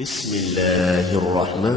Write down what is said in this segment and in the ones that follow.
بسم الله الرحمن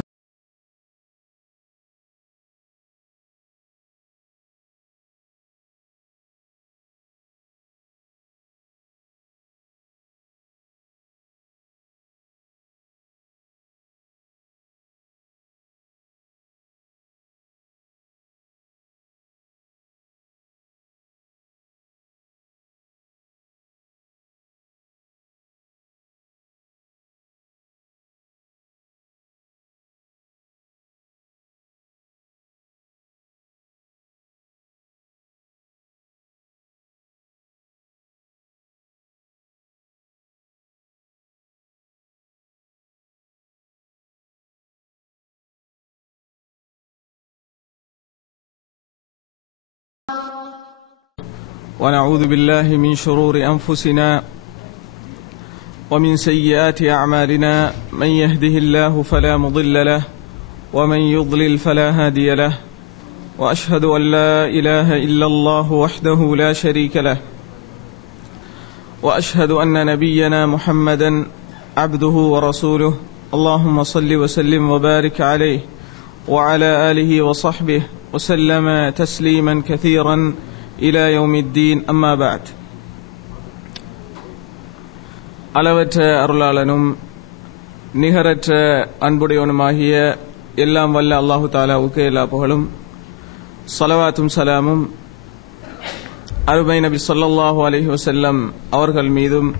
ونعوذ بالله من شرور أنفسنا ومن سيئات أعمالنا من يهده الله فلا مضل له ومن يضلل فلا هادي له وأشهد أن لا إله إلا الله وحده لا شريك له وأشهد أن نبينا محمدا عبده ورسوله اللهم صل وسلم وبارك عليه وعلى آله وصحبه وسلم تسليما كثيرا إلى يوم الدين أما بعد அளவற்ற அருளாளனும் நிகரற்ற அன்புடையவனுமாகிய எல்லாம் வல்ல அல்லாஹு தாலாவுக்கு எல்லா புகழும் ஸலவாத்தும் சலாமும் அருமை நபி ஸல்லல்லாஹு அலைஹி வஸல்லம் அவர்கள் மீதும்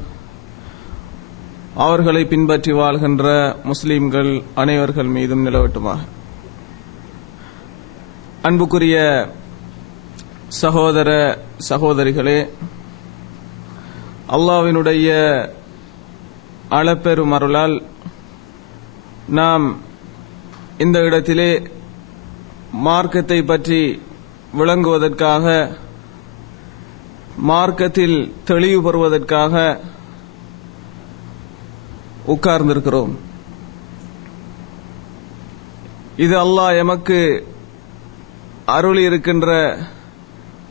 அவர்களை பின்பற்றி வாழ்கின்ற முஸ்லிம்கள் அனைவர்கள் மீதும் நிலவட்டுமாக. அன்புக்குரிய சகோதர சகோதரிகளே, அல்லாஹ்வினுடைய அளப்பெரும் அருளால் நாம் இந்த இடத்திலே மார்க்கத்தை பற்றி விளங்குவதற்காக, மார்க்கத்தில் தெளிவு பெறுவதற்காக உட்கார்ந்திருக்கிறோம். இது அல்லாஹ் எமக்கு அருள் இருக்கின்ற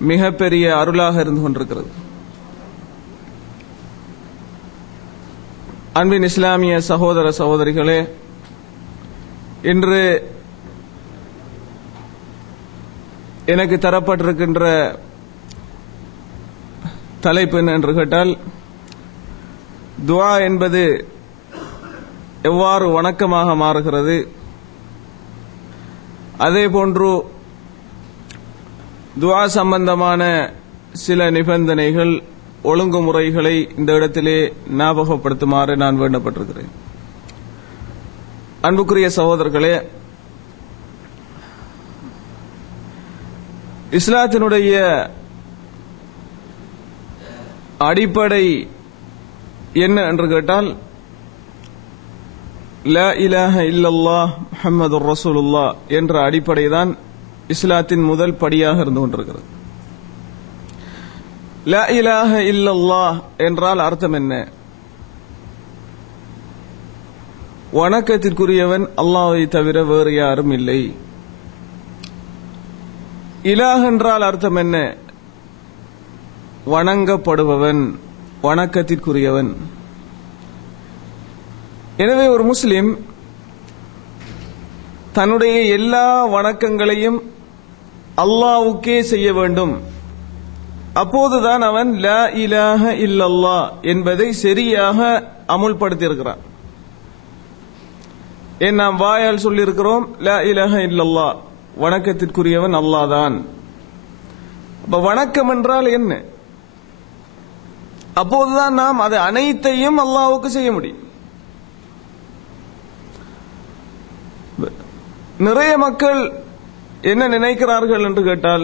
மிகப்பெரிய அருளாக இருந்து கொண்டிருக்கிறது. அன்பின் இஸ்லாமிய சகோதர சகோதரிகளே, இன்று எனக்கு தரப்பட்டிருக்கின்ற தலைப்பு என்ன என்று கேட்டால், துஆ என்பது எவ்வாறு வணக்கமாக மாறுகிறது, அதே போன்று துஆ சம்பந்தமான சில நிபந்தனைகள், ஒழுங்குமுறைகளை இந்த இடத்திலே ஞாபகப்படுத்துமாறு நான் வேண்டப்பட்டிருக்கிறேன். அன்புக்குரிய சகோதரர்களே, இஸ்லாத்தினுடைய அடிப்படை என்ன என்று கேட்டால், லா இலாஹ இல்லல்லாஹ் முஹம்மதுர் ரசூலுல்லாஹ் என்ற அடிப்படைதான் இஸ்லாத்தின் முதல் படியாக இருந்து கொண்டிருக்கிறது. லா இலாஹ இல்லல்லாஹ் என்றால் அர்த்தம் என்ன? வணக்கத்திற்குரியவன் அல்லாஹ்வை தவிர வேறு யாரும் இல்லை. இலாஹ் என்றால் அர்த்தம் என்ன? வணங்கப்படுபவன், வணக்கத்திற்குரியவன். எனவே ஒரு முஸ்லிம் தன்னுடைய எல்லா வணக்கங்களையும் அல்லாஹ்வுக்கே செய்ய வேண்டும். அப்போதுதான் அவன் லா இலாஹ இல்லல்லாஹ் என்பதை சரியாக அமுல்படுத்தியிருக்கிறான். ஏன் நாம் வாயால் சொல்லியிருக்கிறோம் லா இலாஹ இல்லல்லாஹ், வணக்கத்திற்குரியவன் அல்லாஹ் தான். அப்ப வணக்கம் என்றால் என்ன? அப்போதுதான் நாம் அது அனைத்தையும் அல்லாஹ்வுக்கு செய்ய முடியும். நிறைய மக்கள் என்ன நினைக்கிறார்கள் என்று கேட்டால்,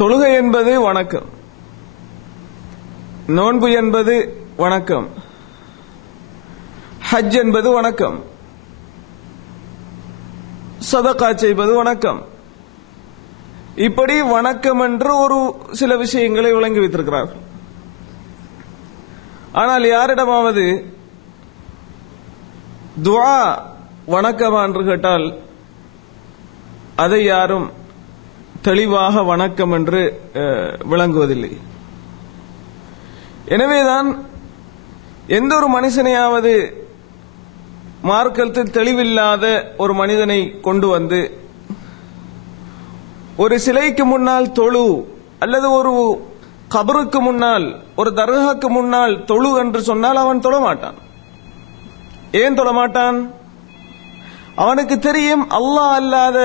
தொழுகை என்பது வணக்கம், நோன்பு என்பது வணக்கம், ஹஜ் என்பது வணக்கம், சதகா செய்வது வணக்கம். இப்படி வணக்கம் என்று ஒரு சில விஷயங்களை விளங்கி வைத்திருக்கிறார்கள். ஆனால் யாரிடமாவது துஆ வணக்கமா என்று கேட்டால் அதை யாரும் தெளிவாக வணக்கம் என்று விளங்குவதில்லை. எனவேதான் எந்த ஒரு மனுஷனையாவது மார்க்கத்தில் தெளிவில்லாத ஒரு மனிதனை கொண்டு வந்து ஒரு சிலைக்கு முன்னால் தொழு அல்லது ஒரு கபருக்கு முன்னால் ஒரு தர்காக்கு முன்னால் தொழு என்று சொன்னால் அவன் தொழமாட்டான். ஏன் தொழமாட்டான்? அவனுக்கு தெரியும் அல்லாஹ் அல்லாத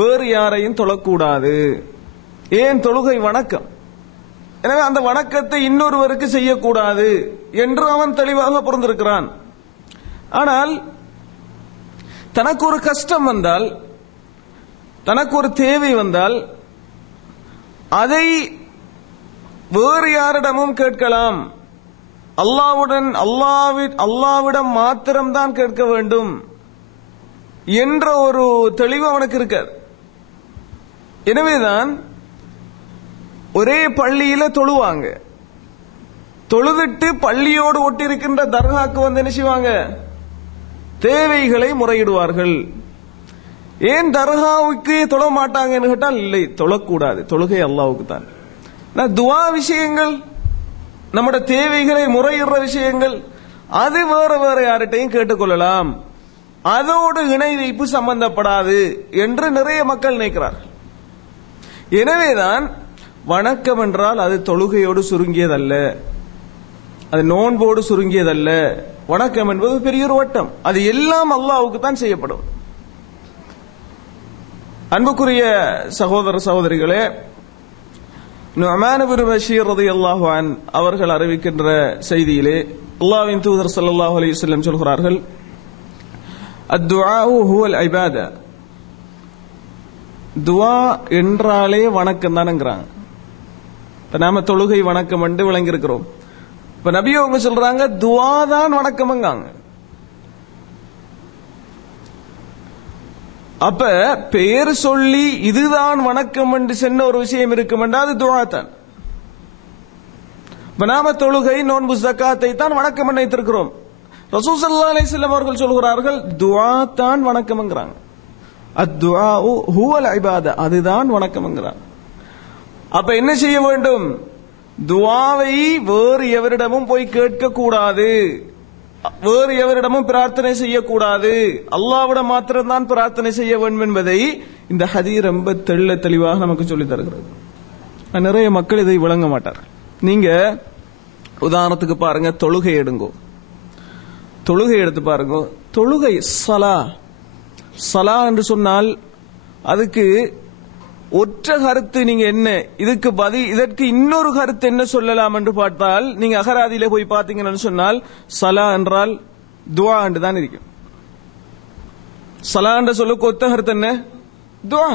வேறு யாரையும் தொழக்கூடாது. ஏன்? தொழுகை வணக்கம். எனவே அந்த வணக்கத்தை இன்னொருவருக்கு செய்யக்கூடாது என்று அவன் தெளிவாக புரிந்திருக்கிறான். ஆனால் தனக்கு ஒரு கஷ்டம் வந்தால், தனக்கு ஒரு தேவை வந்தால் அதை வேறு யாரிடமும் கேட்கலாம். அல்லாஹ்விடம் மாத்திரம்தான் கேட்க வேண்டும் என்ற ஒரு தெளிவு அவனுக்கு இருக்காது. எனவேதான் ஒரே பள்ளியில தொழுவாங்க. தொழுதுட்டு பள்ளியோடு ஒட்டியிருக்கின்ற தர்காக்கு வந்து என்ன செய்வாங்க? தேவைகளை முறையிடுவார்கள். ஏன் தர்காவுக்கு தொழ மாட்டாங்கன்னு கேட்டால், இல்லை, தொழக்கூடாது, தொழுகை அல்லாஹ்வுக்கு தான். துஆ விஷயங்கள், நம்முடைய தேவைகளை முறையிடுற விஷயங்கள், அது வேற வேற யார்கிட்டையும் கேட்டுக்கொள்ளலாம், அதோடு இணை வைப்பு சம்பந்தப்படாது என்று நிறைய மக்கள் நினைக்கிறார்கள். எனவேதான் வணக்கம் என்றால் அது தொழுகையோடு சுருங்கியதல்ல, அது நோன்போடு சுருங்கியதல்ல. வணக்கம் என்பது பெரிய ஒரு வட்டம், அது எல்லாம் அல்லாஹ்வுக்கு தான் செய்யப்படும். அன்புக்குரிய சகோதர சகோதரிகளே, நுஅமான் இப்னு பஷீர் ரலியல்லாஹு அன்ஹு அவர்கள் அறிவிக்கின்ற செய்தியிலே அல்லாஹ்வின் தூதர் ஸல்லல்லாஹு அலைஹி வஸல்லம் சொல்கிறார்கள், அத்துஆஉ ஹுவல் இபாதா. துஆ என்றாலே வணக்கம் தான்ங்கறாங்க. இப்ப நாம தொழுகை வணக்கம் என்று விளங்கி இருக்கிறோம். இப்ப நபி அவங்க சொல்றாங்க துஆ தான் வணக்கம்ங்காங்க. அப்ப பேர் சொல்லி இதுதான் வணக்கம் என்று சொன்ன ஒரு விஷயம் இருக்கும் என்றால் அது துஆ தான். இப்ப நாம தொழுகை, நோன்பு, ஜகாத்தை தான் வணக்கம் நினைத்திருக்கிறோம். ரசூல் ஸல்லல்லாஹு அலைஹி வஸல்லம் அவர்கள் சொல்கிறார்கள் துஆ தான் வணக்கம்ங்கறாங்க. அத்துஆஉ ஹுவல் இபாதா, அதுதான் வணக்கம்ங்கறாங்க. அப்ப என்ன செய்ய வேண்டும்? துஆவை வேறு எவரிடமும் போய் கேட்க கூடாது, வேறு எவரிடமும் பிரார்த்தனை செய்யக்கூடாது, அல்லாஹ்விடம் மாத்திரம்தான் பிரார்த்தனை செய்ய வேண்டும் என்பதை இந்த ஹதீஸ் ரொம்ப தெளிவாக நமக்கு சொல்லித் தருகிறது. நிறைய மக்கள் இதை விளங்க மாட்டார்கள். நீங்க உதாரணத்துக்கு பாருங்க, தொழுகை எடுங்கோ, தொழுகை எடுத்து பாருங்க. தொழுகை சலா, சலா என்று சொன்னால் அதுக்கு ஒற்ற கருத்து நீங்க என்ன, இதற்கு இன்னொரு கருத்து என்ன சொல்லலாம் என்று பார்த்தால், நீங்க அகராதியில போய் பார்த்தீங்கன்னு சொன்னால் சலா என்றால் துஆ என்று தான் இருக்கும். சலா என்ற சொல்லுக்கு ஒத்த கருத்து என்ன? துஆ.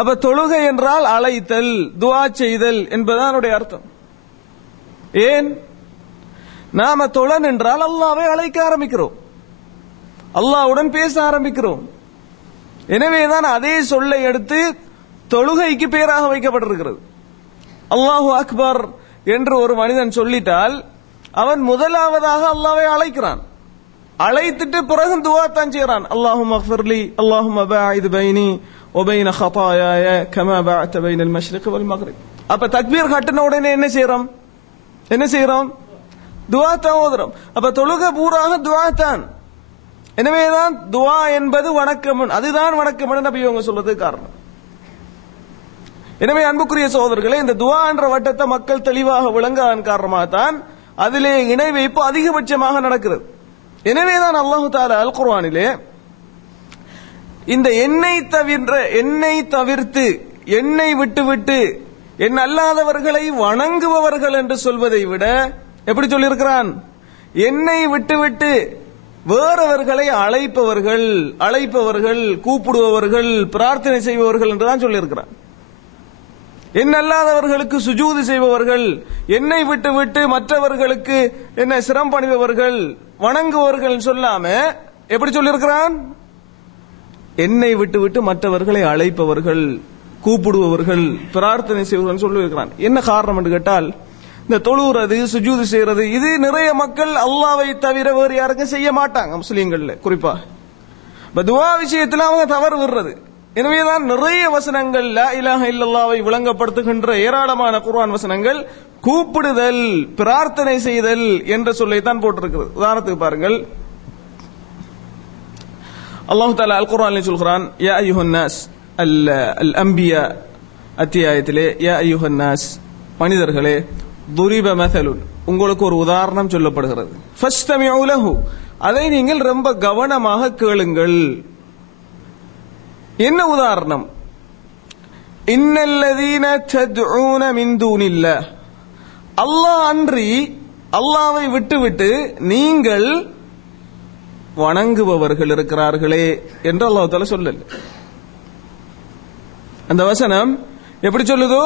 அப்ப தொழுகை என்றால் அழைத்தல், துஆ செய்தல் என்பதான் அர்த்தம். ஏன்? நாம தொழன் என்றால் அல்லாஹ்வை அழைக்க ஆரம்பிக்கிறோம், அல்லாஹ்வுடன் பேச ஆரம்பிக்கிறோம். எனவேதான் அதே சொல்லை எடுத்து தொழுகைக்கு பேராக வைக்கப்பட்டிருக்கிறது. அல்லாஹு அக்பர் என்று ஒரு மனிதன் சொல்லிட்டால் அவன் முதலாவதாக அல்லாஹ்வை அழைக்கிறான், அழைத்துட்டு பிறகு துஆ தான் செய்றான். அல்லாஹும்ம அக்ஃபிர்லி, அல்லாஹும்ம பாஇத் பைனி வ பைன ஹதாயாய கமா பஅத பைனல் மஷ்ரிக் வல் மக்ரிப். அப்ப தக்பீர் கட்டின உடனே என்ன செய்றோம்? துஆ தான் ஓதுறோம். அப்ப தொழுகை பூராக துஆ தான். எனவேதான் துஆ என்பது வணக்கம், அதுதான் வணக்கம் என்று நபி அவங்க சொல்றதுக்கு காரணம். எனவே அன்புக்குரிய சகோதரர்களே, இந்த துஆ என்ற வட்டத்தை மக்கள் தெளிவாக விளங்காதன் காரணமாக தான் அதிலே இணை வைப்பு அதிகபட்சமாக நடக்கிறது. எனவேதான் அல்லாஹு தஆலா அல் குர்ஆனிலே இந்த என்னை தவிர்த்து, என்னை விட்டுவிட்டு என் அல்லாதவர்களை வணங்குபவர்கள் என்று சொல்வதை விட எப்படி சொல்லியிருக்கிறான்? என்னை விட்டுவிட்டு வேறவர்களை அழைப்பவர்கள், கூப்பிடுபவர்கள், பிரார்த்தனை செய்பவர்கள் என்றுதான் சொல்லியிருக்கிறான். என் அல்லாதவர்களுக்கு சுஜூது செய்பவர்கள், என்னை விட்டு மற்றவர்களுக்கு என்ன சிரம் பணிபவர்கள், வணங்குபவர்கள் சொல்லாம எப்படி சொல்லியிருக்கிறான்? என்னை விட்டு மற்றவர்களை அழைப்பவர்கள், கூப்பிடுபவர்கள், பிரார்த்தனை செய்பவர்கள் சொல்லியிருக்கிறான். என்ன காரணம் என்று கேட்டால், இந்த தொழுகிறது, சுஜூது செய்யறது, இது நிறைய மக்கள் அல்லாஹ்வை தவிர வேறு யாருக்கும் செய்ய மாட்டாங்க. முஸ்லீம்கள்ல குறிப்பா துஆ விஷயத்துல அவங்க தவறு விடுறது. எனவேதான் நிறைய வசனங்கள் லா இலாஹ இல்லல்லாஹ்வை விளங்கப்படுத்துகின்ற ஏராளமான குர்ஆன் வசனங்கள் கூப்பிடுதல், பிரார்த்தனை செய்தல் என்ற சொல்லைத்தான் போட்டிருக்கிறது. உதாரணத்துக்கு பாருங்கள், அல்லாஹ் தஆலா அல் குர்ஆனில் சொல்கிறான், யா அய்யுஹன் நாஸ், அல் அன்பியா அத்தியாயத்திலே, யா அய்யுஹன் நாஸ், மனிதர்களே, துரிப மஸலுன், உங்களுக்கு ஒரு உதாரணம் சொல்லப்படுகிறது, ஃபஸ்தமிஉ லஹு, அதை நீங்கள் ரொம்ப கவனமாக கேளுங்கள். என்ன உதாரணம்? இன்னல்லதீன தத்ஊன மின் தூனில்லாஹ், அல்லாஹ் அன்றி, அல்லாஹ்வை விட்டுவிட்டு நீங்கள் வணங்குபவர்கள் இருக்கிறார்களே என்று அல்லாஹ் தஆலா சொல்லல. அந்த வசனம் எப்படி சொல்லுதோ,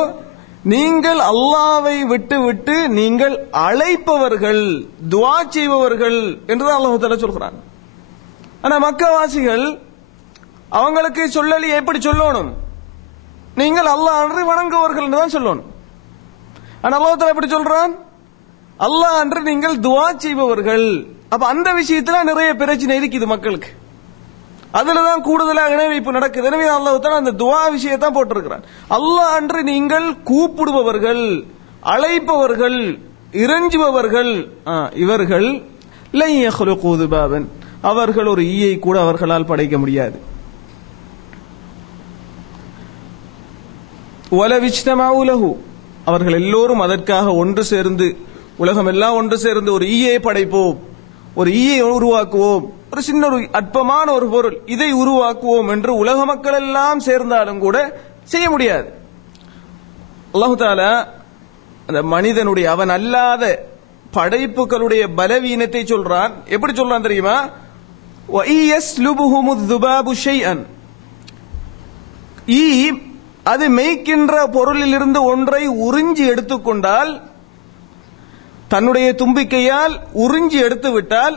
நீங்கள் அல்லாஹ்வை விட்டுவிட்டு நீங்கள் அழைப்பவர்கள், துஆ செய்பவர்கள் என்று அல்லாஹ் தஆலா சொல்கிறான். ஆனா மக்காவாசிகள் அவங்களுக்கு சொல்லலி எப்படி சொல்லணும்? நீங்கள் அல்லாஹ் அன்றி வணங்குபவர்கள் என்று தான் சொல்லணும். ஆனா அல்லாஹ் தஆலா எப்படி சொல்றான்? அல்லாஹ் அன்றி நீங்கள் துஆ செய்பவர்கள். அப்ப அந்த விஷயத்துல நிறைய பிரச்சனை இருக்குது மக்களுக்கு. அதுலதான் கூடுதலாக இணை வைப்பு நடக்குது. எனவே அல்லாஹ் தஆலா அந்த துஆ விஷயத்தான் போட்டிருக்கிறான். அல்லாஹ் அன்றி நீங்கள் கூப்பிடுபவர்கள், அழைப்பவர்கள், இறைஞ்சுபவர்கள், இவர்கள் லன் யக்லுகு துபாபன், அவர்கள் ஒரு ஈயை கூட அவர்களால் படைக்க முடியாது. வலவ் இஜ்தமஉ லஹு, அவர்கள் எல்லோரும் அதற்காக ஒன்று சேர்ந்து, உலகம் எல்லாம் ஒன்று சேர்ந்து ஒரு ஈயை படைப்போம், ஒரு ஈயை உருவாக்குவோம், ஒரு சின்ன ஒரு அற்பமான ஒரு பொருள் இதை உருவாக்குவோம் என்று உலக மக்கள் எல்லாம் சேர்ந்தாலும் கூட செய்ய முடியாது. அல்லாஹ் தஆலா அந்த மனிதனுடைய, அவன் அல்லாத படைப்புகளுடைய பலவீனத்தை சொல்றான். எப்படி சொல்றான் தெரியுமா? வஇயஸ்லுபுஹுமு ذுபாபு ஷைஅன், ஈ அது மேய்க்கின்ற பொருளில் இருந்து ஒன்றை உறிஞ்சி எடுத்துக்கொண்டால், தன்னுடைய தும்பிக்கையால் உறிஞ்சி எடுத்து விட்டால்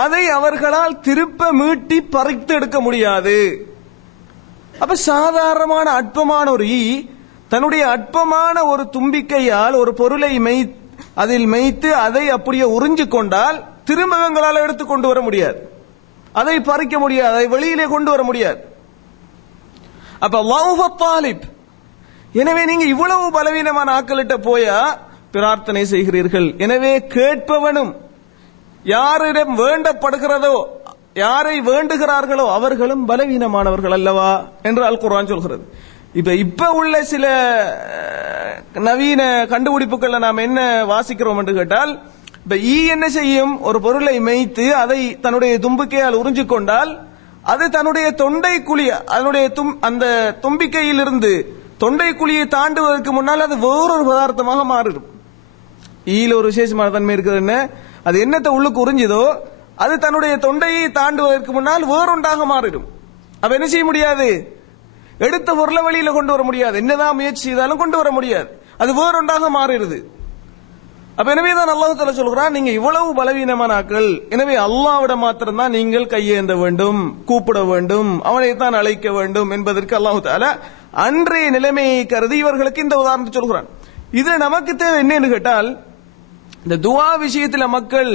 அதை அவர்களால் திருப்ப மீட்டி பறித்து எடுக்க முடியாது. அப்ப சாதாரணமான அற்பமான ஒரு ஈ தன்னுடைய அற்பமான ஒரு தும்பிக்கையால் ஒரு பொருளை அதில் மேய்த்து அதை அப்படியே உறிஞ்சு கொண்டால் திரும்ப எங்களால் எடுத்து கொண்டு வர முடியாது, அதை பறிக்க முடியாது, அதை வெளியிலே கொண்டு வர முடியாது. அப்ப லௌஃப தாலிப், எனவே நீங்க இவ்வளவு பலவீனமான ஆட்களிட்ட போயா பிரார்த்தனை செய்கிறீர்கள். எனவே கேட்பவனும் யாரிடம் வேண்டப்படுகிறதோ, யாரை வேண்டுகிறார்களோ அவர்களும் பலவீனமானவர்கள் அல்லவா என்று அல் குர்ஆன் சொல்கிறது. இப்ப உள்ள சில நவீன கண்டுபிடிப்புகள்ல நாம் என்ன வாசிக்கிறோம் என்று கேட்டால், இப்ப ஈ என்ன செய்யும்? ஒரு பொருளை மேய்த்து அதை தன்னுடைய தும்பிக்கையால் உறிஞ்சு கொண்டால் அது தன்னுடைய தொண்டை குழி, அதனுடைய அந்த தும்பிக்கையில் இருந்து தொண்டை குழியை தாண்டுவதற்கு முன்னால் அது வேறொரு பதார்த்தமாக மாறிடும். ஈல ஒரு விசேஷமான தன்மை இருக்குது. என்ன? அது என்னத்தை உள்ளுக்கு உறிஞ்சதோ அது தன்னுடைய தொண்டையை தாண்டுவதற்கு முன்னால் வேறொன்றாக மாறிடும். அப்ப என்ன செய்ய முடியாது? எடுத்த பொருளை வெளியில கொண்டு வர முடியாது, என்னதான் முயற்சி செய்தாலும் கொண்டு வர முடியாது, அது வேறொன்றாக மாறிடுது. அப்ப எனவேதான் அல்லாஹ் தஆலா சொல்கிறான், நீங்க இவ்வளவு பலவீனமான ஆட்கள், எனவே அல்லாஹ்விடம் மாத்திரம்தான் நீங்கள் கையேந்த வேண்டும், கூப்பிட வேண்டும், அவனைத்தான் அழைக்க வேண்டும் என்பதற்கு அல்லாஹ் தஆலா அன்றைய நிலைமையை கருதி இவர்களுக்கு இந்த உதாரணத்தை சொல்கிறான். இது நமக்கு தேவை என்னன்னு கேட்டால், இந்த துஆ விஷயத்தில் மக்கள்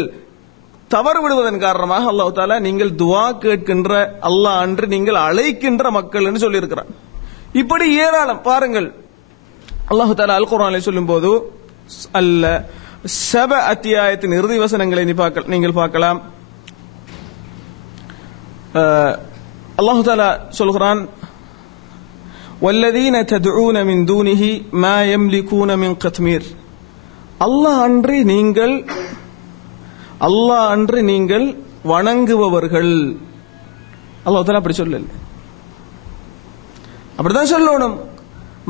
தவறு விடுவதன் காரணமாக அல்லாஹ் தஆலா நீங்கள் துஆ கேட்கின்ற, அல்லாஹ் அன்று நீங்கள் அழைக்கின்ற மக்கள் என்று சொல்லி இருக்கிறான். இப்படி ஏராளம் பாருங்கள். அல்லாஹ் தஆலா அல் குர்ஆனில் சொல்லும்போது சப அத்தியாயத்தின் இறுதி வசனங்களை நீங்கள் பார்க்கலாம். அல்லாஹ் தஆலா சொல்கிறான், வல்லதீன ததுஊன மின் தூனிஹி மா யம்லிகூன மின் கத்மீர், அல்லாஹ் அன்று நீங்கள் வணங்குபவர்கள். அல்லாஹ் தஆலா அப்படி சொல்லல, அப்படிதான் சொல்லணும்.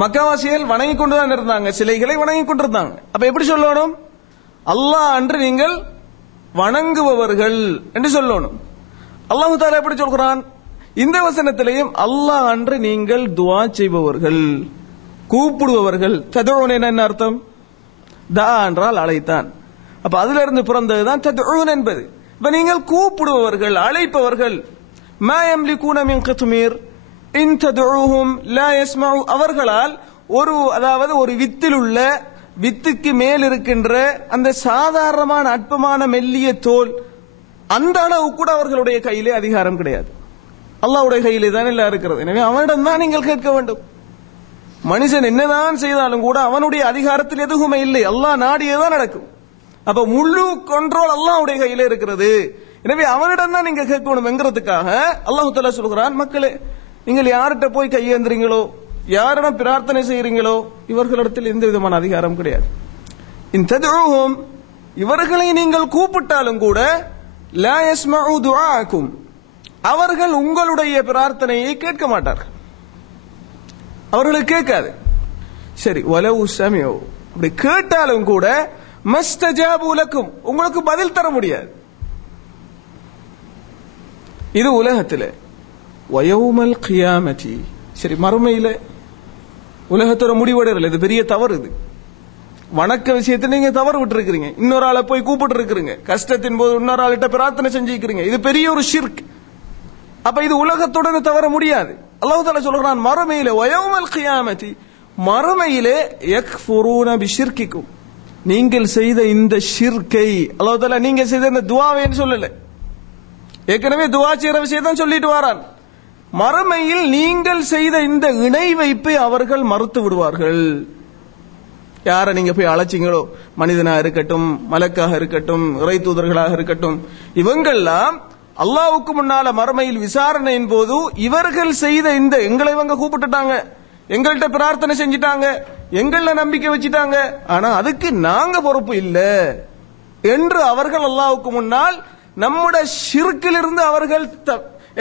மக்காவாசிகள் வணங்கி கொண்டுதான் இருந்தாங்க, சிலைகளை வணங்கி கொண்டிருந்தாங்க. அப்ப எப்படி சொல்லணும்? அல்லாஹ் அன்று நீங்கள் வணங்குபவர்கள் என்று சொல்லணும். அல்லாஹ் தஆலா எப்படி சொல்கிறான்? இந்த வசனத்திலேயும் அல்லாஹ் அன்று நீங்கள் துஆ செய்பவர்கள், கூப்பிடுபவர்கள். ததுஊன என்ன அர்த்தம்? தா என்றால் அழைத்தான். அப்ப அதுல இருந்து பிறந்ததுதான் ததுஊன் என்பது. இப்ப நீங்கள் கூப்பிடுபவர்கள், அழைப்பவர்கள். மா யம்லிகூன மின் கத்மீர் இன் ததுஊஹும் லா யஸ்மஉ, அவர்களால் அதாவது ஒரு வித்தில் உள்ள, வித்துக்கு மேல் இருக்கின்ற அந்த சாதாரணமான அற்பமான மெல்லிய தோல், அந்த அளவு கூட அவர்களுடைய கையிலே அதிகாரம் கிடையாது. அல்லாஹ்வுடைய கையிலே தான் எல்லாம் இருக்கிறது. எனவே அவனிடம் தான் நீங்கள் கேட்க வேண்டும். மனுஷன் என்னதான் செய்தாலும் கூட அவனுடைய அதிகாரத்தில் எதுவுமே இல்லை. அல்லாஹ் நாடியதான் நடக்கும். அப்ப முழு கண்ட்ரோல் அல்லாஹ்வுடைய கையில இருக்கிறது. எனவே அவனிடம் தான் நீங்க கேட்கணும் என்கிறதுக்காக அல்லாஹ் தஆலா சொல்கிறான், மக்களே நீங்கள் யார்கிட்ட போய் கையேந்திரீங்களோ, யாரிடம் பிரார்த்தனை செய்கிறீங்களோ இவர்களிடத்தில் எந்த விதமான அதிகாரம் கிடையாது. இன் ததுஊஹும், இவர்களை நீங்கள் கூப்பிட்டாலும் கூட லா யஸ்மஉ துஆஅக்கும், அவர்கள் உங்களுடைய பிரார்த்தனையை கேட்க மாட்டார்கள். அவர்களுக்கு கேட்காது. சரி, வலவு சமிஉ, அப்படி கேட்டாலும் கூட மஸ்தஜாபு லக்கும், உங்களுக்கு பதில் தர முடியாது. இது உலகத்தில். வயௌமல் கியாமதி, சரி மறுமையில் உலகத்தோட முடிவடைறல. இது பெரிய தவறு. இது வணக்க விஷயத்தை நீங்க தவறு விட்டு இருக்கிறீங்க. இன்னொரு ஆளை போய் கூப்பிட்டு இருக்கிறீங்க. கஷ்டத்தின் போது இன்னொரு ஆள்கிட்ட பிரார்த்தனை செஞ்சிருக்கிறீங்க. இது பெரிய ஒரு ஷிர்க். அப்ப இது உலகத்துடன் தவற முடியாது. அல்லாஹ் தஆலா சொல்றான், மறுமையிலே வயௌமல் கியாமதி, மறுமையிலே யக்ஃபுரூன பிஷிர்கிக்கும், நீங்கள் செய்த இந்த ஷிர்கை, அல்லாஹ் தஆலா நீங்க செய்த இந்த துஆவைன்னு சொல்லல, ஏற்கனவே துஆ செய்யற விஷயத்தான் சொல்லிட்டு வரான். மறுமையில் நீங்கள் செய்த இந்த இணை வைப்பை அவர்கள் மறுத்து விடுவார்கள். யாரை நீங்க போய் அழைச்சிங்களோ, மனிதனாக இருக்கட்டும், மலக்காக இருக்கட்டும், இறை தூதர்களாக இருக்கட்டும், இவங்கெல்லாம் அல்லாஹ்வுக்கு முன்னால மறுமையில் விசாரணையின் போது இவர்கள் செய்த இந்த, எங்களை இவங்க கூப்பிட்டுட்டாங்க, எங்கள்கிட்ட பிரார்த்தனை செஞ்சிட்டாங்க, எங்கள நம்பிக்கை வச்சிட்டாங்க, ஆனா அதுக்கு நாங்க பொறுப்பு இல்லை என்று அவர்கள் அல்லாஹ்வுக்கு முன்னால் நம்முடைய ஷிர்க்கிலிருந்து அவர்கள்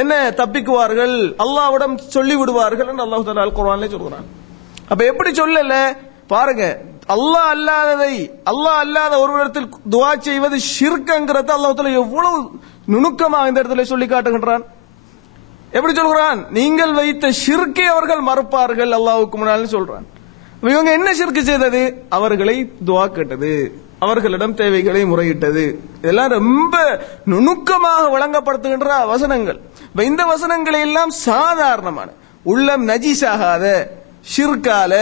என்ன தப்பிக்குவார்கள், அல்லாஹ்விடம் சொல்லி விடுவார்கள் என்று அல்லாஹ் தஆலா அல் குர்ஆனிலே சொல்றான். அப்ப எப்படி சொல்லல பாருங்க, அல்லாஹ் அல்லாத ஒருவரிடத்தில் துஆ செய்வது ஷிர்க்ங்கிறத அல்லாஹ் தஆலா எவ்வளவு நுணுக்கமாக இந்த இடத்துல சொல்லி காட்டுகின்றான். எப்படி சொல்கிறான், நீங்கள் வைத்த ஷிர்க்கை அவர்கள் மறுப்பார்கள் அல்லாஹ்வுக்கு முன்னால் சொல்றான். இவங்க என்ன ஷிர்க் செய்தது, அவர்களை துஆ கேட்டது, அவர்களிடம் தேவைகளை முறையிட்டது. இதெல்லாம் ரொம்ப நுணுக்கமாக வழங்கப்படுத்துகின்ற வசனங்கள். இந்த வசனங்களை எல்லாம் சாதாரணமான உள்ளம் நஜீஸாகாத ஷிர்கால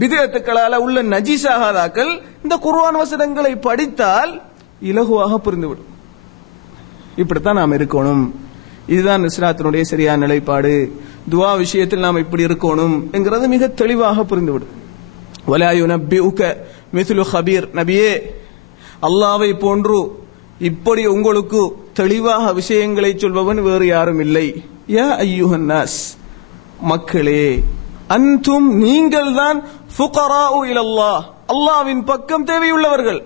பித்அத்துக்களால உள்ள நஜீஸாகாதாக்கள் இந்த குர்ஆன் வசனங்களை படித்தால் இலகுவாக புரிந்துவிடும். இப்படித்தான் நாம் இருக்கணும். இதுதான் இஸ்லாத்தினுடைய சரியான நிலைப்பாடு. துஆ விஷயத்தில் நாம் இப்படி இருக்கணும் என்கிறது மிக தெளிவாக புரிந்துவிடும். வலா யுனப்பிஉக மிஸ்லு கபீர், நபியே அல்லாஹ்வை போன்று இப்படி உங்களுக்கு தெளிவாக விஷயங்களை சொல்பவன் வேறு யாரும் இல்லை. யா அய்யுஹன் நாஸ், மக்களே, அன்தும் நீங்கள் தான் ஃபுகராஉ இலல்லாஹ், அல்லாஹ்வின் பக்கம் தேவையுள்ளவர்கள்.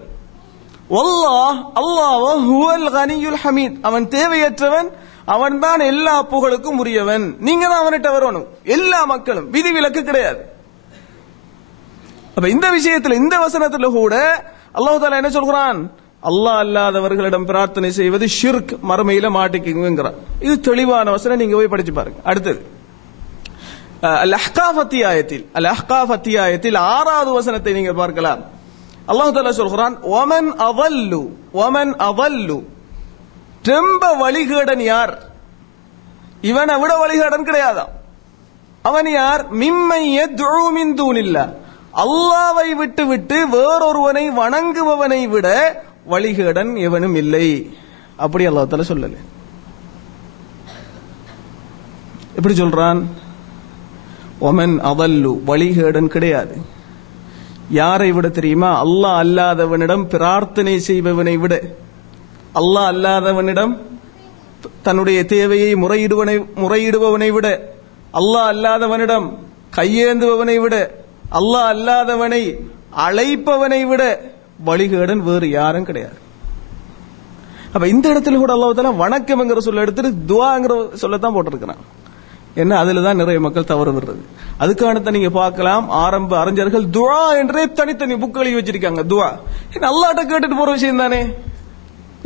வல்லாஹ், அல்லாஹ் ஹுவல் கனியுல் ஹமீத், அவன் தேவையற்றவன், அவன் தான் எல்லா புகழுக்கும் உரியவன். நீங்க தான் அவன்கிட்ட வரணும், எல்லா மக்களும், விதிவிலக்கு கிடையாது. அப்ப இந்த விஷயத்தில், இந்த வசனத்தில் கூட அல்லாஹ் தஆலா என்ன சொல்கிறான், அல்லாஹ் அல்லாதவர்களிடம் பிரார்த்தனை செய்வது ஷிர்க், மறுமையில மாட்டிக்குங்கிறான். இது தெளிவான வசனம், நீங்க போய் படிச்சு பாருங்க. அடுத்தது அல்-அஹ்காஃப் அத்தியாயத்தில், அல்-அஹ்காஃப் அத்தியாயத்தில் 6வது வசனத்தை நீங்க பார்க்கலாம். அல்லாஹ் தஆலா சொல்கிறான், வமன் அதல்லு, ரொம்ப வழிகேடன் யார், இவனை விட வழிகேடன் கிடையாதாம். அவன் யார், மிம்மன் யத்உ மின் தூனில்லாஹ், அல்லாஹ்வை விட்டு வேறொருவனை வணங்குபவனை விட வழிகேடன் எவனும் இல்லை. அப்படி அல்லாஹ் தஆலா சொல்லல. எப்படி சொல்றான், ஒமன் அதல்லு, வழிகேடன் கிடையாது. யாரை விட தெரியுமா, அல்லாஹ் அல்லாதவனிடம் பிரார்த்தனை செய்பவனை விட, அல்லாஹ் அல்லாதவனிடம் தன்னுடைய தேவையை முறையிடுபவனை விட, அல்லாஹ் அல்லாதவனிடம் கையேந்துபவனை விட, அல்லாஹ் அல்லாதவனை அழைப்பவனை விட வழிகேடன் வேறு யாரும் கிடையாது. அப்ப இந்த இடத்துல கூட அல்லாஹ் தஆலா வணக்கம்ங்கிற சொல்ல எடுத்துட்டு துஆங்கிற சொல்லத்தான் போட்டிருக்கிறான். என்ன, அதுல தான் நிறைய மக்கள் தவறு விடுறது. அதுக்கான நீங்க பார்க்கலாம், ஆரம்ப அறிஞர்கள் துஆ என்றே தனித்தனி புக் எழுதி வச்சிருக்காங்க. துஆ அல்லாஹ்ட்ட கேட்டுட்டு போற விஷயம் தானே,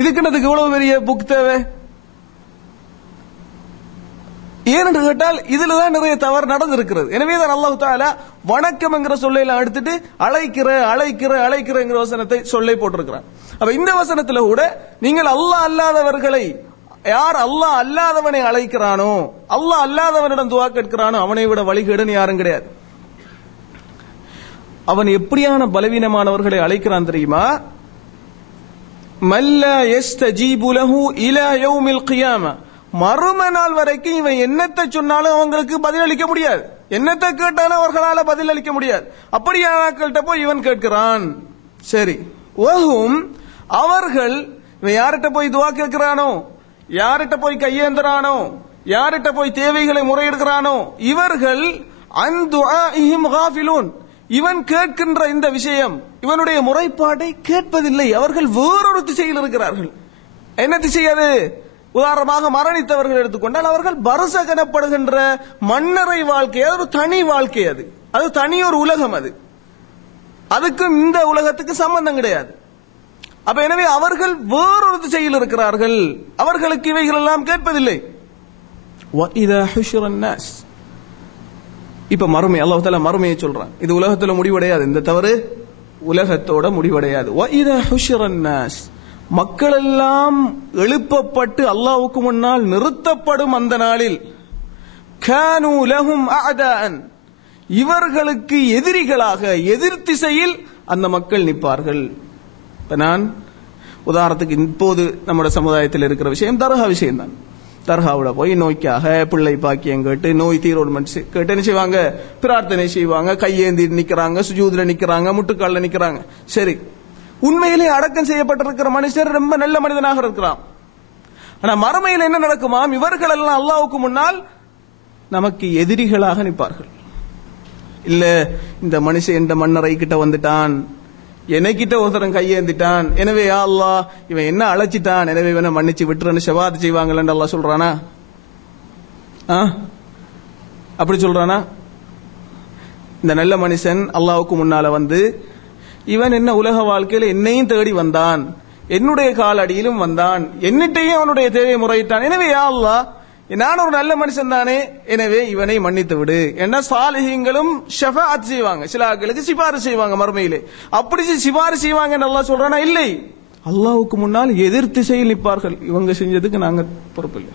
இதுக்குன்னதுக்கு இவ்வளவு பெரிய புக் தேவை? ஏனென்று கேட்டால் இதுலதான் நிறைய தவறு நடந்திருக்கிறது. எனவே தான் அல்லாஹ் தஆலா வணக்கம் என்கிற சொல்லையில எடுத்துட்டு அழைக்கிற வசனத்தை சொல்லை போட்டிருக்கிறான். அப்ப இந்த வசனத்துல கூட நீங்கள் அல்லாஹ் அல்லாதவர்களை, யார் அல்லாஹ் அல்லாதவனை அழைக்கிறானோ, அல்லாஹ் அல்லாதவனிடம் துஆ கேட்கிறானோ அவனை விட வழிகேடன் யாரும் கிடையாது. அவன் எப்படியான பலவீனமானவர்களை அழைக்கிறான் தெரியுமா, மல்லா யஸ்தஜீபு லஹு இலா யௌமில் கியாமா மறுமை நாள் வரைக்கும் இவன் என்னத்தை சொன்னாலும் அவங்களுக்கு பதிலளிக்க முடியாது, என்னத்தை கேட்டாலும் அவர்களால பதிலளிக்க முடியாது. அப்படியானாக்கள்கிட்ட போய் இவன் கேட்கிறான். சரி, ஓஹும் அவர்கள் இவன் யார்கிட்ட போய் துவா கேட்கிறானோ, யார்கிட்ட போய் கையேந்திரானோ, யார்கிட்ட போய் தேவைகளை முறையிடுகிறானோ, இவர்கள் அன் துஆஇஹிம் காஃபிலூன், இவன் கேட்கின்ற இந்த விஷயம், இவனுடைய முறைப்பாட்டை கேட்பதில்லை. அவர்கள் வேறொரு திசையில் இருக்கிறார்கள். என்ன திசை அது? உதாரணமாக மரணித்தவர்கள் எடுத்துக்கொண்டால் அவர்கள் பரசக் எனப்படுகின்ற மன்னரை வாழ்க்கை, அது ஒரு தனி வாழ்க்கை, அது தனி ஒரு உலகம், அதுக்கும் இந்த உலகத்துக்கு சம்பந்தம் கிடையாது. அப்ப எனவே அவர்கள் வேறொரு திசையில் இருக்கிறார்கள், அவர்களுக்கு இவைகள் எல்லாம் கேட்பதில்லை. இப்ப மறுமை, அல்லாஹ் தஆலா மறுமையை சொல்றான். இது உலகத்துல முடிவடையாது, இந்த தவறு உலகத்தோட முடிவடையாது. மக்கள் எல்லாம் எழுப்பப்பட்டு அல்லாஹ்வுக்கு முன்னால் நிறுத்தப்படும் அந்த நாளில் கானூ லஹும் அஅதாஅன், இவர்களுக்கு எதிரிகளாக எதிர் திசையில் அந்த மக்கள் நிற்பார்கள். நான் உதாரணத்துக்கு இப்போது நம்முடைய சமுதாயத்தில் இருக்கிற விஷயம் தர்கா விஷயம்தான். தர்காவோட போய் நோய்க்காக பிள்ளை பாக்கியம் கேட்டு நோய் தீரோன்மெண்ட் கேட்டு என்ன செய்வாங்க, பிரார்த்தனை செய்வாங்க, கையேந்தி நிக்கிறாங்க, சுஜூதுல நிக்கிறாங்க, முட்டுக்கால்ல நிக்கிறாங்க. சரி, உண்மையிலே அடக்கம் செய்யப்பட்டிருக்கிற மனுஷர் ரொம்ப நல்ல மனிதனாக இருக்கிறான். ஆனா மறுமையில் என்ன நடக்குமாம், இவர்கள் எல்லாம் அல்லாஹ்வுக்கு முன்னால் நமக்கு எதிரிகளாக நிற்பார்கள். இல்ல, இந்த மனுஷன் இந்த மன்னரை கிட்ட வந்துட்டான், எனக்கிட்ட ஒருத்தரன் கையேந்திட்டான், எனவே யா அல்லாஹ் இவன் என்ன அழைச்சிட்டான், எனவே இவனை மன்னிச்சு விட்டுறன்னு ஷபாத் செய்வாங்கன்னு அல்லாஹ் சொல்றானா? அப்படி சொல்றானா? இந்த நல்ல மனுஷன் அல்லாஹ்வுக்கு முன்னால வந்து இவன் என்ன உலக வாழ்க்கையில என்னையும் தேடி வந்தான், என்னுடைய காலடியிலும் வந்தான், என்னிட்டையும் அவனுடைய தேவையை முறையிட்டான், எனவே யா அல்லாஹ் நான் ஒரு நல்ல மனுஷன் தானே, எனவே இவனை மன்னித்து விடு. ஏன்னா சாலிஹீங்களும் ஷஃபாஅத் செய்வாங்க, சில ஆட்களுக்கு சிபாரிசு செய்வாங்க மறுமையிலே. அப்படி சிபாரிசு செய்வாங்க அல்லாஹ் சொல்றானா? இல்லை, அல்லாஹ்வுக்கு முன்னால் எதிர் திசையில் நிற்பார்கள். இவங்க செஞ்சதுக்கு நாங்க பொறுப்பில்லை.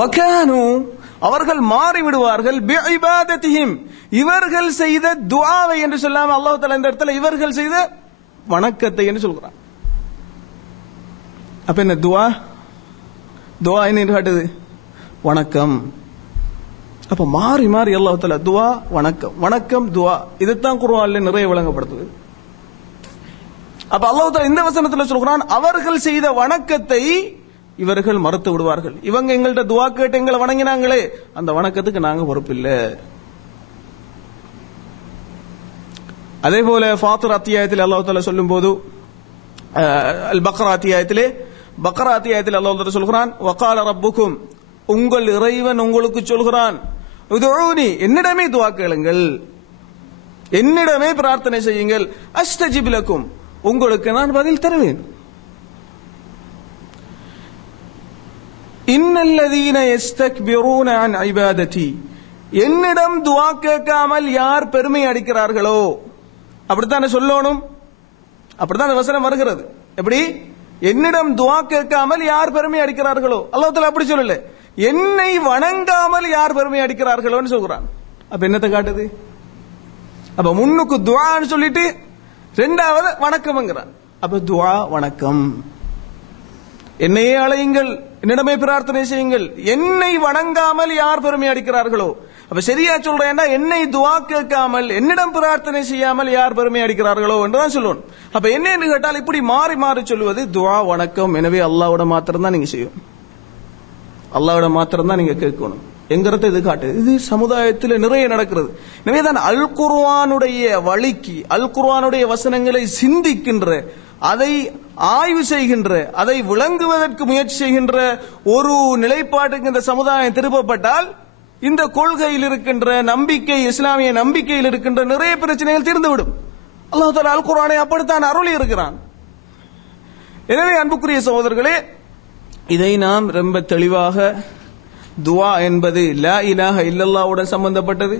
வகானு, அவர்கள் மாறி விடுவார்கள் பிஇபாதத்திஹிம், இவர்கள் செய்த துஆவை என்று சொல்லாம அல்லாஹ் தஆலா இந்த இடத்துல இவர்கள் செய்த வணக்கத்தை என்று சொல்றான். அப்ப என்ன துஆ? துஆ என்ன காட்டுது? வணக்கம். அப்ப மாறி மாறி அல்லாஹ் தஆலா துஆ வணக்கம், வணக்கம் துஆ, இதுதான் குர்ஆன்ல நிறைய விளங்கப்படுத்துது. அப்ப அல்லாஹ் தஆலா இந்த வசனத்துல சொல்றான், அவர்கள் செய்த வணக்கத்தை இவர்கள் மறுத்து விடுவார்கள். இவங்க எங்கள்ட்ட துஆ கேட்டு எங்களை வணங்கினாங்களே, அந்த வணக்கத்துக்கு நாங்க பொறுப்பில்லை. அதே போல ஃபாத்திர் அத்தியாயத்தில் அல்லாஹ் தஆலா சொல்லும் போது, அல் பக்ரா அத்தியாயத்திலே, பக்ரா அத்தியாயத்தில் அல்லாஹ் தஆலா சொல்கிறான், வகால ரப்புக்கும், உங்கள் இறைவன் உங்களுக்கு சொல்கிறான், உதுஊனி, என்னிடமே துஆ கேளுங்கள், என்னிடமே பிரார்த்தனை செய்யுங்கள், அஸ்தஜிப் லக்கும், உங்களுக்கு நான் பதில் தருவேன். இன்னல்லதீன யஸ்தக்பிரூன அன் இபாததி, என்னிடம் துஆ கேட்காமல் யார் பெருமை அடிக்கிறார்களோ, அப்படித்தானே சொல்லணும், அப்படித்தான் வசனம் வருகிறது. எப்படி? என்னிடம் துஆ கேட்காமல் யார் பெருமை அடிக்கிறார்களோ, அல்லாஹ் தஆலா அப்படி சொல்லல, என்னை வணங்காமல் யார் பெருமை அடிக்கிறார்களோன்னு சொல்றான். அப்ப என்னத்தை காட்டுது? அப்ப முன்னுக்கு துஆன்னு சொல்லிட்டு இரண்டாவது வணக்கம்ங்கிறான். அப்ப துஆ வணக்கம், என்னையே அழையுங்கள், என்னிடமே பிரார்த்தனை செய்யுங்கள், என்னை வணங்காமல் யார் பெருமை அடிக்கிறார்களோ. அப்ப சரியா சொல்றேன்னா, என்னை துஆ கேட்காமல் என்னிடம் பிரார்த்தனை செய்யாமல் யார் பெருமை அடிக்கிறார்களோ என்றுதான் சொல்லணும். அப்ப என்ன என்று கேட்டால் இப்படி மாறி மாறி சொல்லுவது துஆ வணக்கம். எனவே அல்லாஹ்வோட மாத்திரம் தான் நீங்க செய்யணும், அல்லாஹ்வோட மாத்திரம் தான் நீங்க கேட்கணும் என்கிறத இது காட்டு. இது சமுதாயத்தில் நிறைய நடக்கிறது. எனவே தான் அல் குர்ஆனுடைய வழிக்கு, அல் குர்ஆனுடைய வசனங்களை சிந்திக்கின்ற, அதை ஆய்வு செய்கின்ற, அதை விளங்குவதற்கு முயற்சி செய்கின்ற ஒரு நிலைப்பாட்டுக்கு இந்த சமுதாயம் திருப்பப்பட்டால் இந்த கொள்கையில் இருக்கின்ற நம்பிக்கை, இஸ்லாமிய நம்பிக்கையில் இருக்கின்ற நிறைய பிரச்சனைகள் தீர்ந்துவிடும். அல்லாஹ் தஆலா அல் குர்ஆனை அப்படித்தான் அருளி இருக்கிறான். எனவே அன்புக்குரிய சகோதரர்களே, இதை நாம் ரொம்ப தெளிவாக, துஆ என்பது லா இலாஹ இல்லல்லாஹ்வுடன் சம்பந்தப்பட்டது,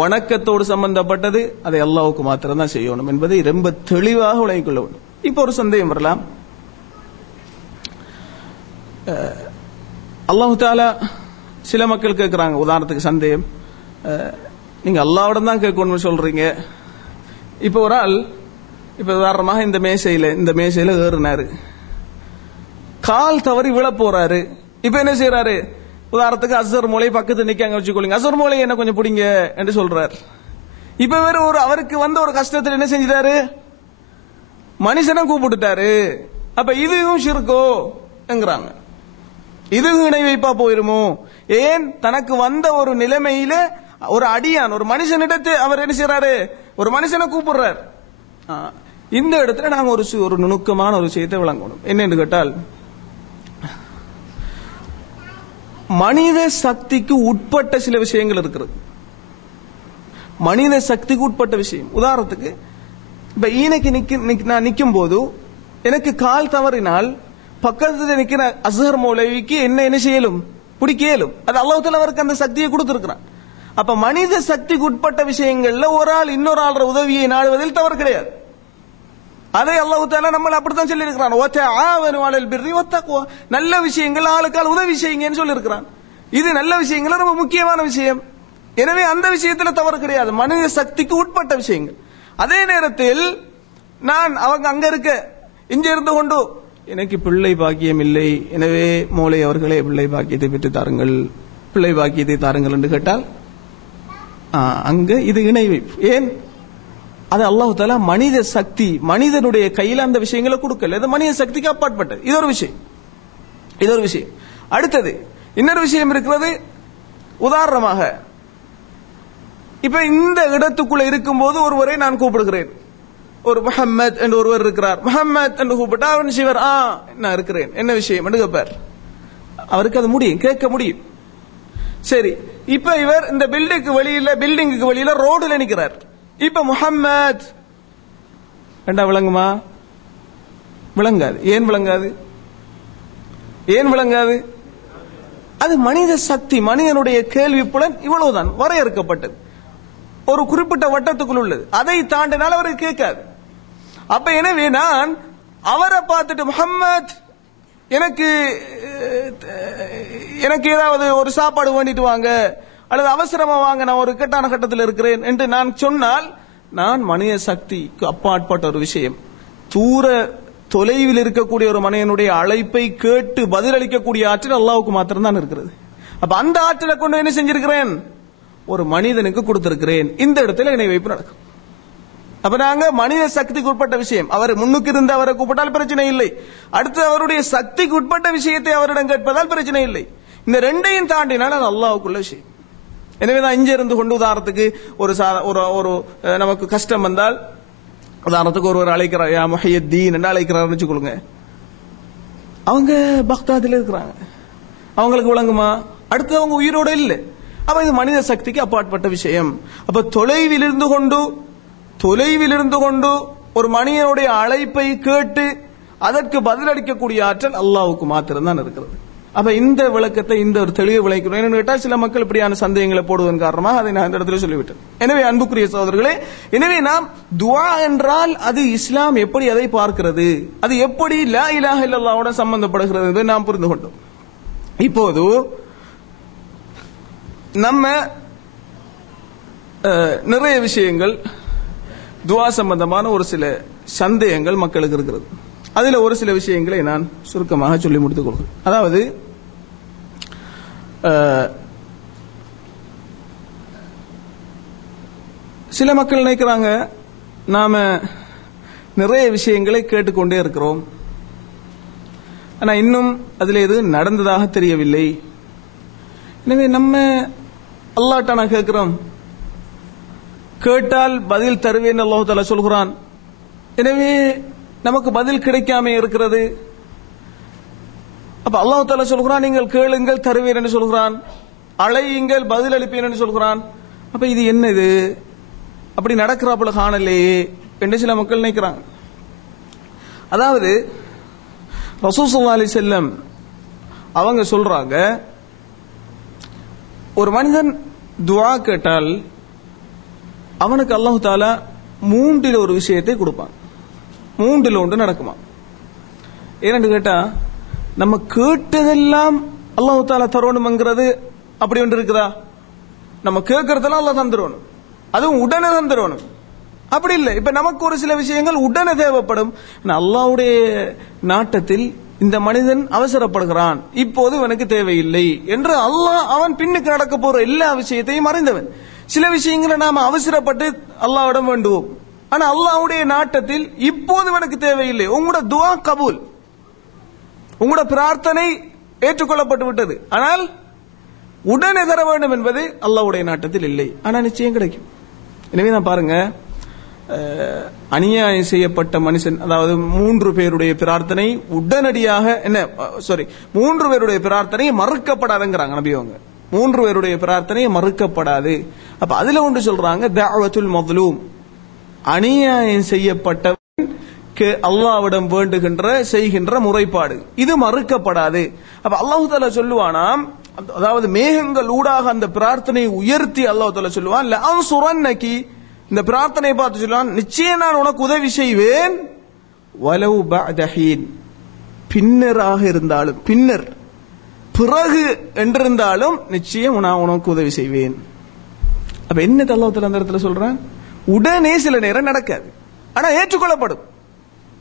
வணக்கத்தோடு சம்பந்தப்பட்டது, அதை அல்லாஹ்வுக்கு மாத்திரம் தான் செய்யணும் என்பதை ரொம்ப தெளிவாக விளங்கிக் கொள்ள வேண்டும். இப்போ ஒரு சந்தேகம் வரலாம், அல்லாஹ் தஆலா சில மக்கள் கேட்கிறாங்க, உதாரணத்துக்கு சந்தேகம், நீங்க அல்லாஹ்விடம் தான் கேட்கணும்னு சொல்றீங்க, இப்போ ஒரு ஆள், இப்போ உதாரணமாக இந்த மேசையில ஏறினாரு, கால் தவறி விழ போறாரு. இப்ப என்ன செய்யறாரு? உதாரணத்துக்கு அஸ்ஹர் மூலை பக்கத்து நிக்காங்க வச்சுக்கொள்ளுங்க. அஸ்ஹர் மூலை என்ன கொஞ்சம் பிடிங்க என்று சொல்றாரு. இப்ப வேற அவருக்கு வந்த ஒரு கஷ்டத்தில் என்ன செஞ்சிட்டாரு? மனுஷனை கூப்பிட்டுட்டாரு. அப்ப இதுவும் ஷிர்கோ என்கிறாங்க. இதுவும் இணை வைப்பா போயிருமோ? ஏன் தனக்கு வந்த ஒரு நிலைமையில ஒரு அடியான் ஒரு மனுஷனிடத்து அவர் என்ன செய்யறாரு? ஒரு மனுஷனை கூப்பிடுறார். இந்த இடத்துல நாங்க ஒரு நுணுக்கமான ஒரு விஷயத்தை விளங்கணும். என்னன்னு கேட்டால், மனித சக்திக்கு உட்பட்ட சில விஷயங்கள் இருக்கிறது. மனித சக்திக்கு உட்பட்ட விஷயம். உதாரணத்துக்கு இப்ப ஈனைக்கு நான் நிக்கும் போது எனக்கு கால் தவறினால் பக்கத்துல நிக்கிற அஸ்ஹர் மௌலவிக்கு என்ன செய்யலும்? பிடிக்கலும். அது அல்லாஹ் தஆலா அவருக்கு அந்த சக்தியை கொடுத்திருக்கிறான். அப்ப மனித சக்திக்கு உட்பட்ட விஷயங்கள்ல ஒரு ஆள் இன்னொரு ஆள் உதவியை நாடுவதில் தவறு கிடையாது. அதை அல்லாஹ் தஆலா நம்மள அப்படித்தான் சொல்லி இருக்கிறான். வதஆவனு அலல் பிர்ரி வத்தக்வா. நல்ல விஷயங்கள் ஆளுக்கால் உதவி செய்யுங்கன்னு சொல்லி இருக்கிறான். இது நல்ல விஷயங்கள், ரொம்ப முக்கியமான விஷயம். எனவே அந்த விஷயத்துல தவறு கிடையாது, மனித சக்திக்கு உட்பட்ட விஷயங்கள். அதே நேரத்தில் நான் அவங்க அங்க இருக்க இங்க இருந்து கொண்டு எனக்கு பிள்ளை பாக்கியம் இல்லை, எனவே மோலை அவர்களே பிள்ளை பாக்கியத்தை பெற்று தாருங்கள், பிள்ளை பாக்கியத்தை தாருங்கள் என்று கேட்டால் அங்க இது இணை வைப்பு. ஏன்? அது அல்லாஹ் தஆலா மனித சக்தி மனிதனுடைய கையில அந்த விஷயங்களை கொடுக்கல. அது மனித சக்திக்கு அப்பாற்பட்டது. இது ஒரு விஷயம். அடுத்தது இன்னொரு விஷயம் இருக்கிறது. உதாரணமாக இப்ப இந்த இடத்துக்குள்ள இருக்கும் போது ஒருவரை நான் கூப்பிடுகிறேன். ஒரு முஹம்மத் என்று ஒருவர் இருக்கிறார். முஹம்மத் என்று கூப்பிட்டா அவன் சிவர் நான் இருக்கிறேன், என்ன விஷயம் என்று கேட்பார். அவருக்கு அது முடியும், கேட்க முடியும். சரி, இப்ப இவர் இந்த பில்டிங்குக்கு வெளியில ரோடுல நிக்கிறார். இப்ப முஹம்மத் என்றா விளங்குமா? விளங்காது. ஏன் விளங்காது? அது மனித சக்தி, மனிதனுடைய கேள்வி புலன் இவ்வளவுதான் வரையறுக்கப்பட்டது, ஒரு குறிப்பிட்ட வட்டத்துக்குள் உள்ளது. அதை தாண்டினால் அவருக்கு கேட்காது. அப்ப எனவே நான் அவரை பார்த்துட்டு முஹம்மத் எனக்கு ஏதாவது ஒரு சாப்பாடு வேண்டிட்டு வாங்க அல்லது அவசரமா வாங்க, நான் ஒரு இக்கட்டான கட்டத்தில் இருக்கிறேன் என்று நான் சொன்னால் நான் மனித சக்திக்கு அப்பாற்பட்ட ஒரு விஷயம். தொலைவில் இருக்கக்கூடிய ஒரு மனிதனுடைய அழைப்பை கேட்டு பதிலளிக்கக்கூடிய ஆற்றல் அல்லாஹ்வுக்கு மாத்திரம்தான் இருக்கிறது. அப்ப அந்த ஆற்றலை கொண்டு என்ன செஞ்சிருக்கிறேன்? ஒரு மனிதனுக்கு கொடுத்திருக்கிறேன். இந்த இடத்துல இணை வைப்பு நடக்கும். அப்ப நாங்க மனித சக்திக்கு உட்பட்ட விஷயம், அவர் முன்னுக்கு இருந்து அவரை கூப்பிட்டால் பிரச்சனை இல்லை. அடுத்து அவருடைய சக்திக்கு உட்பட்ட விஷயத்தை அவரிடம் கேட்பதால் பிரச்சனை இல்லை. இந்த ரெண்டையும் தாண்டினால் அது அல்லாஹ்வுக்குள்ள விஷயம். எனவேதான் இங்க இருந்து கொண்டு உதாரணத்துக்கு ஒரு நமக்கு கஷ்டம் வந்தால், உதாரணத்துக்கு ஒருவர் அழைக்கிறார், யா முஹையத்தீன் என்று அழைக்கிறார் வச்சுக்கொள்ளுங்க. அவங்க பக்தாதில் இருக்கிறாங்க, அவங்களுக்கு விளங்குமா? அடுத்து அவங்க உயிரோட இல்லை. அப்ப இது மனித சக்திக்கு அப்பாற்பட்ட விஷயம். அப்ப தொலைவில் இருந்து கொண்டு ஒரு மனிதனுடைய அழைப்பை கேட்டு அதற்கு பதிலளிக்கக்கூடிய ஆற்றல் அல்லாஹ்வுக்கு மாத்திரம்தான் இருக்கிறது. அப்ப இந்த விளக்கத்தை இந்த ஒரு தெளிவு விளக்கணும் கேட்டால் சில மக்கள் இப்படியான சந்தேகங்களை போடுவதன் காரணமாக அதை நான் இந்த இடத்துல சொல்லிவிட்டேன். எனவே அன்புக்குரிய சகோதரர்களே, எனவே நாம் துஆ என்றால் அது இஸ்லாம் எப்படி அதை பார்க்கிறது, அது எப்படி லா இலாஹ இல்லல்லாஹ்வோட சம்பந்தப்படுகிறது என்று நாம் புரிந்து கொண்டோம். இப்போது நம்ம நிறைய விஷயங்கள் துஆ சம்பந்தமான ஒரு சில சந்தேகங்கள் மக்களுக்கு இருக்கிறது. அதுல ஒரு சில விஷயங்களை நான் சுருக்கமாக சொல்லி முடித்துக் கொள்கிறேன். அதாவது சில மக்கள் நினைக்கிறாங்க நாம நிறைய விஷயங்களை கேட்டுக்கொண்டே இருக்கிறோம், ஆனா இன்னும் அதுல எது நடந்ததாக தெரியவில்லை. எனவே நம்ம அல்லாஹ்ட்ட நான் கேட்கிறோம், கேட்டால் பதில் தருவேன் அல்லாஹ் தஆலா சொல்கிறான். எனவே நமக்கு பதில் கிடைக்காம இருக்கிறது. அப்ப அல்லாஹ் தஆலா சொல்கிறான், நீங்கள் கேளுங்கள் தருவேன் என்று சொல்கிறான், அழையுங்கள் பதில் அளிப்பேன் என்று சொல்கிறான். அப்ப இது என்னது, அப்படி நடக்கிறாப்புல காணலையே என்று சில மக்கள் நினைக்கிறாங்க. அதாவது ரசூல் ஸல்லல்லாஹு அலைஹி வஸல்லம் அவங்க சொல்றாங்க, ஒரு மனிதன் துஆ கேட்டால் அவனுக்கு அல்லாஹ் தஆலா மூன்றில் ஒரு விஷயத்தை கொடுப்பான், மூன்றில் ஒன்று நடக்குமா. ஏன்னு கேட்டா நம்ம கேட்டதெல்லாம் அல்லாஹ் தஆலா தரணும்ங்கிறது அப்படி ஒன்று இருக்குதா? நம்ம கேட்கறதெல்லாம் அல்லாஹ் தந்துடணும், அதுவும் உடனே தந்துடணும், அப்படி இல்லை. இப்ப நமக்கு ஒரு சில விஷயங்கள் உடனே தேவைப்படும். அல்லாஹ்வுடைய நாட்டத்தில் இந்த மனிதன் அவசரப்படுகிறான், இப்போது இவனுக்கு தேவையில்லை என்று அல்லாஹ் அவன் பின்னுக்கு நடக்க போற எல்லா விஷயத்தையும் அறிந்தவன். சில விஷயங்களை நாம அவசரப்பட்டு அல்லாஹ்விடம் வேண்டுவோம். ஆனா அல்லாஹ்வுடைய நாட்டத்தில் இப்போது இவனுக்கு தேவையில்லை. உங்களோட துஆ கபூல், உங்களோட பிரார்த்தனை ஏற்றுக்கொள்ளப்பட்டு விட்டது. ஆனால் உடனே தர வேண்டும் என்பது அல்லாஹ்வுடைய நாட்டத்தில் இல்லை. ஆனா நிச்சயம் கிடைக்கும். எனவே நான் பாருங்க, அநியாயம் செய்யப்பட்ட மனுஷன், அதாவது 3 பேருடைய பிரார்த்தனை உடனடியாக 3 பேருடைய பிரார்த்தனை மறுக்கப்படாதுங்கிறாங்க நபி அவங்க. 3 பேருடைய பிரார்த்தனை மறுக்கப்படாது. அப்ப அதுல ஒன்று சொல்றாங்க, தஅவத்துல் மظ்லூம், அநியாயம் செய்யப்பட்டவன் அல்லாஹ்விடம் வேண்டுகின்ற செய்கின்ற முறைப்பாடு இது மறுக்கப்படாது. அப்ப அல்லாஹ் தஆலா சொல்லுவானாம், அதாவது மேகங்கள் ஊடாக அந்த பிரார்த்தனையை உயர்த்தி அல்லாஹ் தஆலா சொல்லுவான், லஅன்சுரன்னகி, இந்த பிரார்த்தனையை பார்த்து சொல்லுவான், நிச்சயம் நான் உனக்கு உதவி செய்வேன், வலவ் பஅத ஹீன், பின்னராக இருந்தாலும், பின்னர் பிறகு என்றிருந்தாலும் நிச்சயம் நான் உனக்கு உதவி செய்வேன். அப்ப என்ன அல்லாஹ் தஆலா அந்த இடத்துல சொல்றான்? உடனே சில நேரம் நடக்காது, ஆனா ஏற்றுக்கொள்ளப்படும்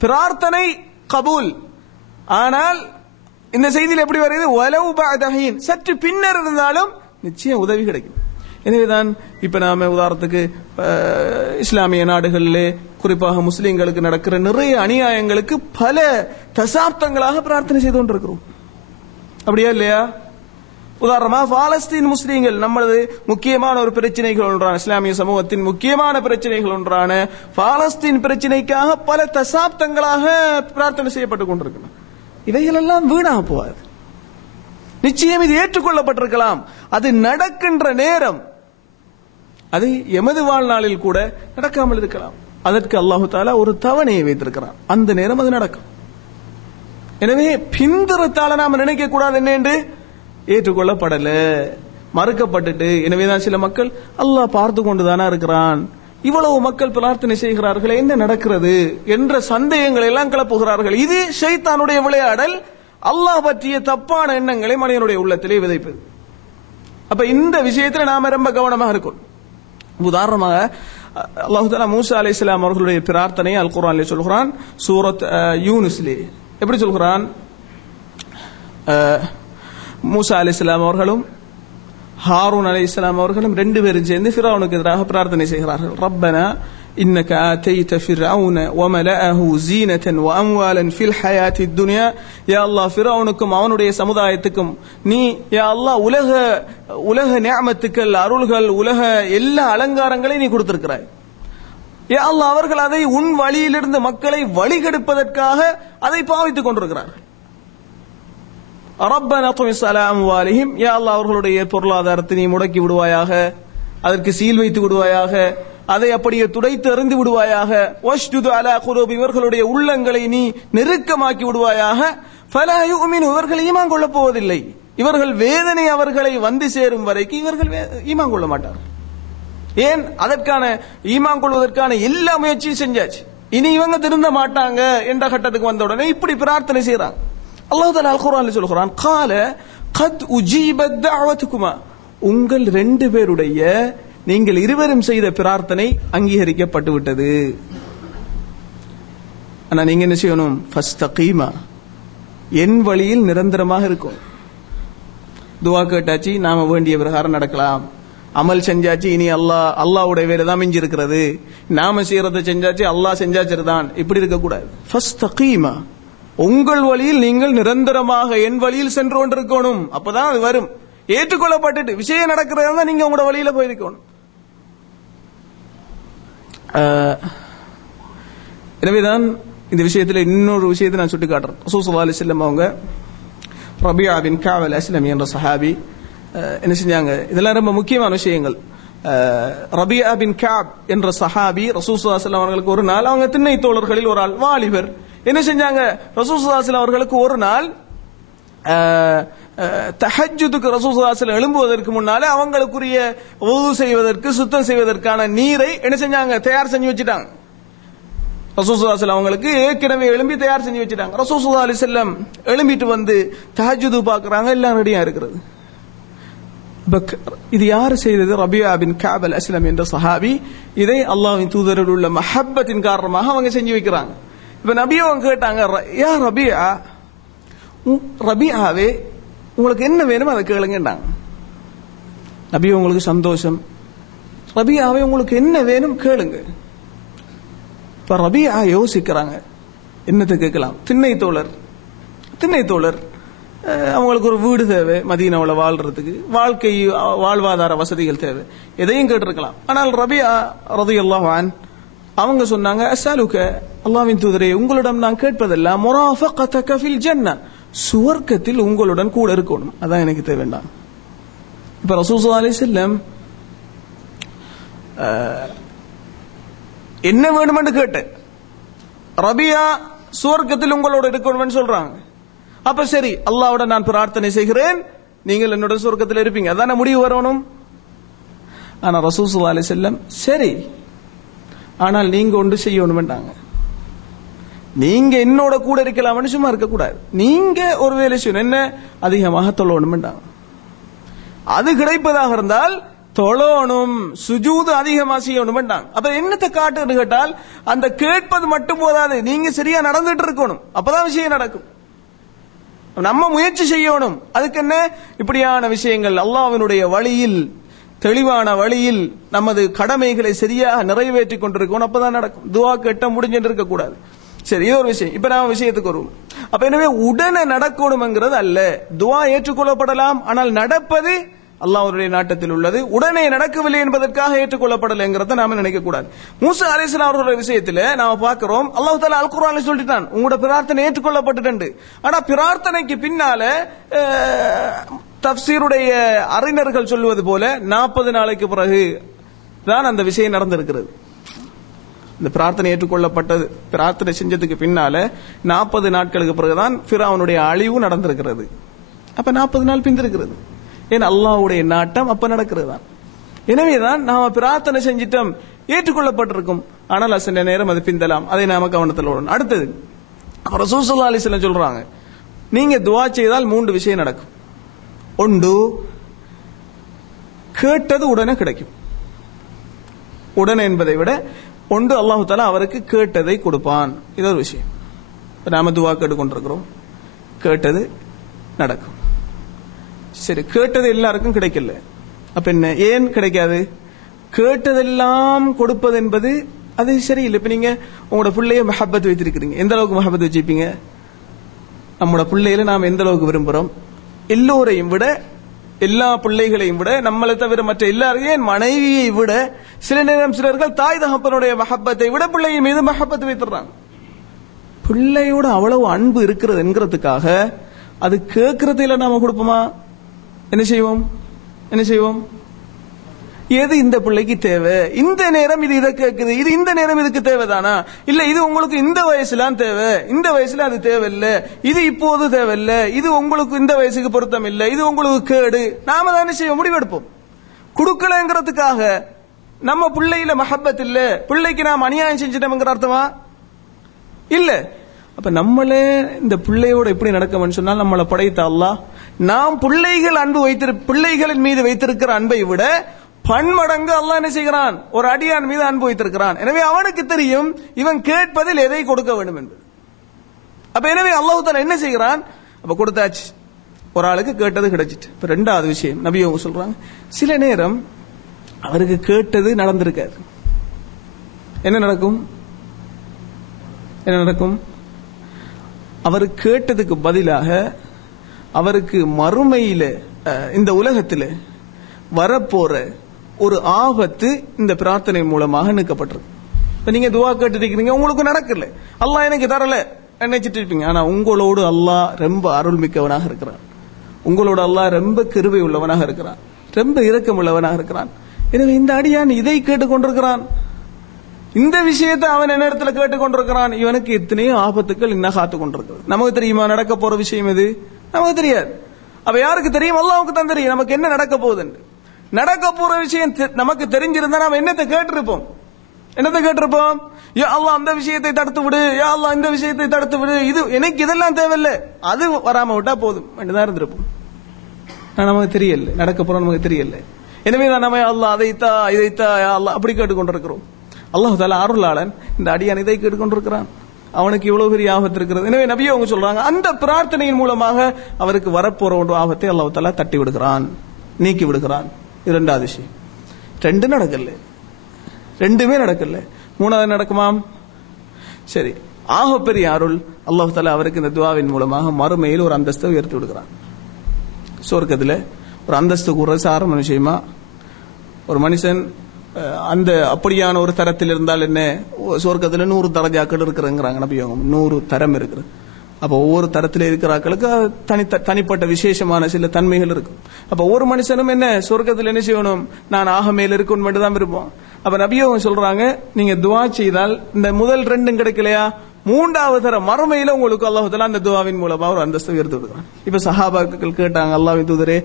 பிரார்த்தனை கபூல். ஆனால் இந்த செய்தியில் எப்படி வருது? வலவ் பஅத ஹீன், சற்று பின்னர் இருந்தாலும் நிச்சயம் உதவி கிடைக்கும். எனவேதான் இப்ப நாம உதாரணத்துக்கு இஸ்லாமிய நாடுகளிலே குறிப்பாக முஸ்லிம்களுக்கு நடக்கிற நிறைய அநியாயங்களுக்கு பல தசாப்தங்களாக பிரார்த்தனை செய்து கொண்டிருக்கிறோம். அப்படியா இல்லையா? உதாரணமா பாலஸ்தீன் முஸ்லீம்கள் நமது முக்கியமான ஒரு பிரச்சனைகள் ஒன்றான, இஸ்லாமிய சமூகத்தின் முக்கியமான பிரச்சனைகள் ஒன்றான பாலஸ்தீன் பிரச்சனைக்காக பல தசாப்தங்களாக பிரார்த்தனை செய்யப்பட்டுக் கொண்டிருக்கிறது. இவைகளெல்லாம் வீணாக போவாது. நிச்சயம் இது ஏற்றுக்கொள்ளப்பட்டிருக்கலாம். அது நடக்கின்ற நேரம் அது எமது வாழ்நாளில் கூட நடக்காமல் இருக்கலாம். அதற்கு அல்லாஹு தஆலா ஒரு தவணையை வைத்திருக்கிறான். அந்த நேரம் அது நடக்கும். எனவே பிந்திரத்தால நாம நினைக்க கூடாது என்ன என்று, ஏற்றுக்கொள்ளப்படல, மறுக்கப்பட்டுட்டு. எனவேதான் சில மக்கள் அல்லாஹ் பார்த்து கொண்டுதானா இருக்கிறான், இவ்வளவு மக்கள் பிரார்த்தனை செய்கிறார்கள், என்ன நடக்கிறது என்ற சந்தேகங்களை எல்லாம் கிளப்புகிறார்கள். இது ஷைத்தானுடைய விளையாடல், அல்லாஹ் பற்றிய தப்பான எண்ணங்களை மனிதனுடைய உள்ளத்திலே விதைப்பது. அப்ப இந்த விஷயத்தில் நாம ரொம்ப கவனமாக இருக்கணும். உதாரணமாக அல்லாஹ் தஆலா மூசா அலைஹிஸ்ஸலாம் அவர்களுடைய பிரார்த்தனை அல் குர்ஆனிலே சொல்கிறான். சூரத் யூனுஸ்லே எப்படி சொல்கிறான்? மூசா அலைஹிஸ்ஸலாம் அவர்களும் ஹாரூன் அலைஹிஸ்ஸலாம் அவர்களும் 2 பேரும் சேர்ந்து ஃபிரௌனுக்கு எதிராக பிரார்த்தனை செய்கிறார்கள். ரப்பனா இன்னக ஆதைத ஃபிர்அவுன வமலஅஹு ஸீனதன் வஅம்வாலன் ஃபில் ஹயாத்தித் துன்யா, யா அல்லாஹ் ஃபிரௌனுக்கும் அவனுடைய சமுதாயத்துக்கும் நீ யா அல்லாஹ் உலக நிஅமத்துக்கள், அருள்கள், உலக எல்லா அலங்காரங்களையும் நீ கொடுத்திருக்கிறாய். யா அல்லாஹ் அவர்கள் அதை உன் வழியிலிருந்து மக்களை வழிகெடுப்பதற்காக அதை பாவித்துக் கொண்டிருக்கிறார்கள். ரப்பனா துமிஸ் அலா அம்வாலிஹிம், யா அல்லாஹ் அவர்களுடைய பொருளாதாரத்தை நீ முடக்கி விடுவாயாக, அதற்கு சீல் வைத்து விடுவாயாக, அதை அப்படியே துடைத்து எறிந்து விடுவாயாக. வஷ்துது அலா குலூபி, இவர்களுடைய உள்ளங்களை நீ நெருக்கமாக்கி விடுவாயாக. ஃபலா யுமினு, இவர்கள் ஈமான் கொள்ளப் போவதில்லை. இவர்கள் வேதனை அவர்களை வந்து சேரும் வரைக்கும் இவர்கள் ஈமான் கொள்ள மாட்டார்கள். ஏன்? அதற்கான ஈமான் கொள்வதற்கான எல்லா முயற்சியும் செஞ்சாச்சு. இனி இவங்க திருந்த மாட்டாங்க என்ற கட்டத்துக்கு வந்த உடனே இப்படி பிரார்த்தனை செய்யறாங்க. அல்லாஹ் தஆலா அல் குர்ஆனில் சொல்கிறான், கால கத் உஜீபத் தஅவத்துகுமா, உங்கள் 2 பேருடைய, நீங்கள் இருவரும் செய்த பிரார்த்தனை அங்கீகரிக்கப்பட்டு விட்டது. ஆனா நீங்க என்ன செய்யணும்? ஃபஸ்தகீமா, என் வழியில் நிரந்தரமாக இருக்கும். துஆ கேட்டாச்சு, நாம வேண்டிய பிரகாரம் நடக்கலாம். அமல் செஞ்சாச்சு, இனி அல்லாஹ்வுடைய வேலை தான் மிஞ்சி இருக்கிறது. நாம செய்யறதை செஞ்சாச்சு, அல்லாஹ் செஞ்சாச்சுதான். இப்படி இருக்க கூடாது. ஃபஸ்தகீமா, உங்கள் வழியில் நீங்கள் நிரந்தரமாக என் வழியில் சென்று கொண்டிருக்கணும். அப்பதான் அது வரும். ஏற்றுக்கொள்ளப்பட்டுட்டு விஷயம் நடக்கிறதா நீங்க உங்களோட வழியில போயிருக்கணும். எனவேதான் இந்த விஷயத்தில் இன்னொரு விஷயத்தை நான் சுட்டி காட்டுறேன். ரசூல் ஸல்லல்லாஹு அலைஹி வஸல்லம் அவங்க ரபியா பின் கஅப் அல்-அஸ்லமி என்ற சஹாபி என்ன செஞ்சாங்க? இதெல்லாம் ரொம்ப முக்கியமான விஷயங்கள். ரபியா பின் கஅப் என்ற சஹாபி ரசூல் ஸல்லல்லாஹு அலைஹி வஸல்லம் அவர்களுக்கு ஒரு நாள், அவங்க திண்ணை தோழர்களில் ஒரு ஆள், வாலிபர், என்ன செஞ்சாங்க? ரசூல் ஸல்லல்லாஹு அலைஹி வஸல்லம் அவர்களுக்கு ஒரு நாள் தஹஜ்ஜுதுக்கு ரசூல் ஸல்லல்லாஹு அலைஹி வஸல்லம் எழும்புவதற்கு முன்னாலே அவங்களுக்குரிய வுது செய்வதற்கு, சுத்தம் செய்வதற்கான நீரை என்ன செஞ்சாங்க? தயார் செஞ்சு வச்சுட்டாங்க. ரசூல் ஸல்லல்லாஹு அலைஹி வஸல்லம் அவங்களுக்கு ஏற்கனவே எழும்பி தயார் செஞ்சு வச்சுட்டாங்க. ரசூல் ஸல்லல்லாஹு அலைஹி வஸல்லம் எழும்பிட்டு வந்து தஹஜ்ஜுது பார்க்கறாங்க, எல்லாம் ரெடியா இருக்கிறது. இது யாரு செய்தது? ரபியா பின் கஅப் அல்-அஸ்லமி என்ற சஹாபி. இதை அல்லாஹ்வின் தூதரில் உள்ள மஹப்பத்தின் காரணமாக அவங்க செஞ்சு வைக்கிறாங்க. இப்ப நபி அவங்க கேட்டாங்க, யா ரபியா, ரபியாவே உங்களுக்கு என்ன வேணுமோ அதை கேளுங்கண்டாங்க. நபி உங்களுக்கு சந்தோஷம், ரபியாவே உங்களுக்கு என்ன வேணும் கேளுங்க. இப்ப ரபியா யோசிக்கிறாங்க என்னத்தை கேட்கலாம். திண்ணை தோழர் அவங்களுக்கு ஒரு வீடு தேவை, மதீனாவுல வாழ்றதுக்கு வாழ்க்கை வாழ்வாதார வசதிகள் தேவை, எதையும் கேட்டிருக்கலாம். ஆனால் ரபியா ரலியல்லாஹு அன்ஹு அவங்க சொன்னாங்க, அஸ்அலுக அல்லாஹ்வின் தூதரே, உங்களிடம் நான் கேட்பதெல்லாம் முராஃபகதக ஃபில் ஜன்னah, சுவர்க்கத்தில் உங்களுடன் கூட இருக்கணும், அதான் எனக்கு தேவைண்டாம். இப்ப ரசூல் ஸல்லல்லாஹு அலைஹி வஸல்லம் என்ன வேணுமென்று கேட்டு ரபியா சுவர்க்கத்தில் உங்களோட இருக்கணும்னு சொல்றாங்க. அப்ப சரி, அல்லாஹ்வோட நான் பிரார்த்தனை செய்கிறேன், நீங்கள் என்னோட சுவர்க்கத்தில் இருப்பீங்க, அதான முடிவு வரணும். ஆனா ரசூல் ஸல்லல்லாஹு அலைஹி வஸல்லம் சரி, ஆனால் நீங்க ஒன்று செய்யணும்ன்றாங்க. நீங்க என்னோட கூட இருக்கலாம்னு சும்மா இருக்க கூடாது, நீங்க ஒரு வேலை செய்யணும், என்ன அதிகமாக தொழணும்ன்றாங்க. அது கிடைப்பதாக இருந்தால் தொழணும், சுஜூது அதிகமா செய்யணும்ன்றாங்க. அப்ப என்னத்தை காட்டுன்னு கேட்டால், அந்த கேட்பது மட்டும் போதாது, நீங்க சரியா நடந்துட்டு இருக்கணும், அப்பதான் விஷயம் நடக்கும். நம்ம முயற்சி செய்யணும். அதுக்கு என்ன இப்படியான விஷயங்கள் அல்லாஹ்வினுடைய வழியில், தெளிவான வழியில் நமது கடமைகளை சரியாக நிறைவேற்றி கொண்டிருக்கணும், அப்பதான் நடக்கும். துஆ கேட்ட முடிஞ்சுட்டு இருக்க கூடாது. சரி, இது ஒரு விஷயம். இப்ப நாம விஷயத்துக்கு வருவோம். அப்ப எனவே உடனே நடக்கணும்ங்கிறது அல்ல, துஆ ஏற்றுக்கொள்ளப்படலாம், ஆனால் நடப்பது அல்லாஹ்வுடைய நாட்டத்தில் உள்ளது. உடனே நடக்கவில்லை என்பதற்காக ஏற்றுக்கொள்ளப்படலைங்கிறத நாம நினைக்க கூடாது. மூசா அலைஹிஸ்ஸலாம் அவர்களுடைய விஷயத்துல நாம பார்க்கிறோம், அல்லாஹ் தஆலா அல் குர்ஆன்ல சொல்லிட்டான், உங்களோட பிரார்த்தனை ஏற்றுக்கொள்ளப்பட்டுட்டு. ஆனா பிரார்த்தனைக்கு பின்னால தஃப்சீருடைய அறிஞர்கள் சொல்வது போல 40 நாளைக்கு பிறகு தான் அந்த விஷயம் நடந்திருக்கிறது. இந்த பிரார்த்தனை ஏற்றுக்கொள்ளப்பட்டது, பிரார்த்தனை செஞ்சதுக்கு பின்னால 40 நாட்களுக்கு பிறகுதான் ஃபிரௌனுடைய அழிவு நடந்திருக்கிறது. அப்ப 40 நாள் பிந்திருக்கிறது. ஏன் அல்லாஹ்வுடைய நாட்டம் அப்ப நடக்கிறது தான். எனவேதான் நாம பிரார்த்தனை செஞ்சிட்டோம், ஏற்றுக்கொள்ளப்பட்டிருக்கும், ஆனால் சில நேரம் அது பிந்தலாம், அதை நாம கவனத்தில் விடணும். அடுத்தது ரசூல் ஸல்லல்லாஹு அலைஹி வஸல்லம் சொல்றாங்க, நீங்க துஆ செய்தால் 3 விஷயம் நடக்கும். ஒன்று, கேட்டது உடனே கிடைக்கும். உடனே என்பதை விட ஒன்று, அல்லாஹ் தஆலா அவருக்கு கேட்டதை கொடுப்பான். இது ஒரு விஷயம். நாம துஆ கேட்டுக்கொண்டிருக்கிறோம், கேட்டது நடக்கும். சரி, கேட்டது எல்லாருக்கும் கிடைக்கல, அப்ப என்ன, ஏன் கிடைக்காது? கேட்டதெல்லாம் கொடுப்பது என்பது அது சரியில்லை. இப்ப நீங்க உங்களோட பிள்ளைய மஹப்பத் வைத்திருக்கிறீங்க, எந்த அளவுக்கு மஹப்பத் வச்சிருப்பீங்க? நம்மளோட பிள்ளைகளை நாம் எந்த அளவுக்கு விரும்புறோம்? எல்லோரையும் விட, எல்லா பிள்ளைகளையும் விட, நம்மளை தவிர மற்ற எல்லாரையும், மனைவியை விட, சில நேரம் சிலர்கள் தாய் தகப்பனுடைய மஹப்பத்தை விட பிள்ளையின் மீது மஹப்பத் வைத்துறாங்க. பிள்ளையோட அவ்வளவு அன்பு இருக்கிறது என்கிறதுக்காக அது கேட்கறதுல நாம கொடுப்போமா? என்ன செய்வோம்? எது இந்த பிள்ளைக்கு தேவை, இந்த நேரம் இது இதை கேட்குது, இது இந்த நேரம் இதுக்கு தேவைதானா? இல்ல இது உங்களுக்கு இந்த வயசுலாம் தேவை, இந்த வயசுல அது தேவையில்லை, இது இப்போது தேவையில்லை, இது உங்களுக்கு இந்த வயசுக்கு பொருத்தம் இல்லை, இது உங்களுக்கு கேடு. நாம தான் என்ன செய்வோம்? முடிவெடுப்போம். கொடுக்கலங்கிறதுக்காக நம்ம பிள்ளையில மஹப்பத் இல்ல, பிள்ளைக்கு நாம் அநியாயம் செஞ்சிட்டோம்ங்கிற அர்த்தமா? இல்ல. அப்ப நம்மளே இந்த பிள்ளையோட எப்படி நடக்கணும்னு சொன்னால், நம்மளை படைத்த அல்லாஹ் நாம் பிள்ளைகளின் மீது வைத்திருக்கிற அன்பை விட பன்மடங்கு அல்லாஹ் என்ன செய்கிறான்? ஒரு அடியான் மீது அன்பு வைத்திருக்கிறான். எனவே அவனுக்கு தெரியும் இவன் கேட்பதில் எதை கொடுக்க வேண்டும் என்பது. அப்ப எனவே அல்லாஹ் தஆலா என்ன செய்கிறான்? அப்ப கொடுத்தாச்சு, ஒரு ஆளுக்கு கேட்டது கிடைச்சிட்டு. இப்ப ரெண்டாவது விஷயம் நபி அவங்க சொல்றாங்க, சில நேரம் அவருக்கு கேட்டது நடந்திருக்காது. என்ன நடக்கும்? அவருக்கு கேட்டதுக்கு பதிலாக அவருக்கு மறுமையில, இந்த உலகத்தில் வரப்போற ஒரு ஆபத்து இந்த பிரார்த்தனை மூலமாக நீக்கப்பட்டிருக்கு. இப்ப நீங்க துஆ கேட்டு இருக்கிறீங்க, உங்களுக்கு நடக்கல, அல்லாஹ் எனக்கு தரல நினைச்சிட்டு இருப்பீங்க. ஆனா உங்களோடு அல்லாஹ் ரொம்ப அருள் மிக்கவனாக இருக்கிறான், உங்களோட அல்லாஹ் ரொம்ப கிருபை உள்ளவனாக இருக்கிறான், ரொம்ப இரக்கம் உள்ளவனாக இருக்கிறான். எனவே இந்த அடியான் இதை கேட்டுக்கொண்டிருக்கிறான், இந்த விஷயத்தை அவன் என்ன இடத்துல கேட்டுக்கொண்டிருக்கிறான், இவனுக்கு எத்தனையோ ஆபத்துக்கள் இன்னும் காத்து கொண்டிருக்கிறது. நமக்கு தெரியுமா நடக்க போற விஷயம் எது? நமக்கு தெரியாது. அப்ப யாருக்கு தெரியும்? அல்லாஹ்வுக்கு தான் தெரியும் நமக்கு என்ன நடக்க போகுது. நடக்க போற விஷயம் நமக்கு தெரிஞ்சிருந்தா நாம என்னத்தை கேட்டிருப்போம்? யா அல்லாஹ் அந்த விஷயத்தை தடுத்து விடு, யா அல்லாஹ் இந்த விஷயத்தை தடுத்து விடு, இது எனக்கு இதெல்லாம் தேவையில்லை, அது வராம விட்டா போதும் தான் இருந்திருப்போம். நமக்கு தெரியல, நடக்க போற நமக்கு தெரியல. எனவே தான் நம்ம அல்லாஹ் அதைத்தா இதைத்தா யா அல்லாஹ் அப்படி கேட்டுக்கொண்டிருக்கிறோம். அல்லாஹ் தஆலா அருளாளன், இந்த அடியான் இதை கேட்டுக்கொண்டிருக்கிறான். அவனுக்கு இவ்வளவு பெரிய ஆபத்து இருக்கிறது. எனவே நபி அவங்க சொல்றாங்க, அந்த பிரார்த்தனையின் மூலமாக அவருக்கு வரப்போற ஒரு ஆபத்தை அல்லாஹ் தஆலா தட்டி விடுகிறான், நீக்கி விடுகிறான். இரண்டாவது விஷயம், ரெண்டுமே நடக்கல. மூணாவது நடக்குமாம்? சரி, ஆகப்பெரிய அருள் அல்லாஹ் தஆலா அவருக்கு இந்த துஆவின் மூலமாக மறுமையில் ஒரு அந்தஸ்தை உயர்த்தி விடுகிறான். சொர்க்கத்தில் ஒரு அந்தஸ்து கூறுறது சாதாரண விஷயமா? ஒரு மனுஷன் அந்த அப்படியான ஒரு தரத்தில் இருந்தால் என்ன, சொர்க்கத்தில் 100 தரஜாக்கள் இருக்கிறாங்க நபி அவங்க, 100 தரம் இருக்குது. அப்போ ஒவ்வொரு தரத்தில் இருக்கிறாக்களுக்கு தனிப்பட்ட விசேஷமான சில தன்மைகள் இருக்கும். அப்ப ஒரு மனுஷனும் என்ன சொர்க்கத்தில் என்ன செய்யணும், நான் ஆக மேல இருக்கணும் மட்டும் தான் விருப்பம். அப்ப நபியவங்க சொல்றாங்க, நீங்க துவா செய்தால் இந்த முதல் 2 கிடைக்கலையா, 3வது தர மறுமையில உங்களுக்கு அல்லாஹ் தஆலா அந்த துவாவின் மூலமா ஒரு அந்தஸ்து உயர்த்தி விடுறான். இப்ப சஹாபாக்கள் கேட்டாங்க, அல்லாஹ்வின் தூதரே,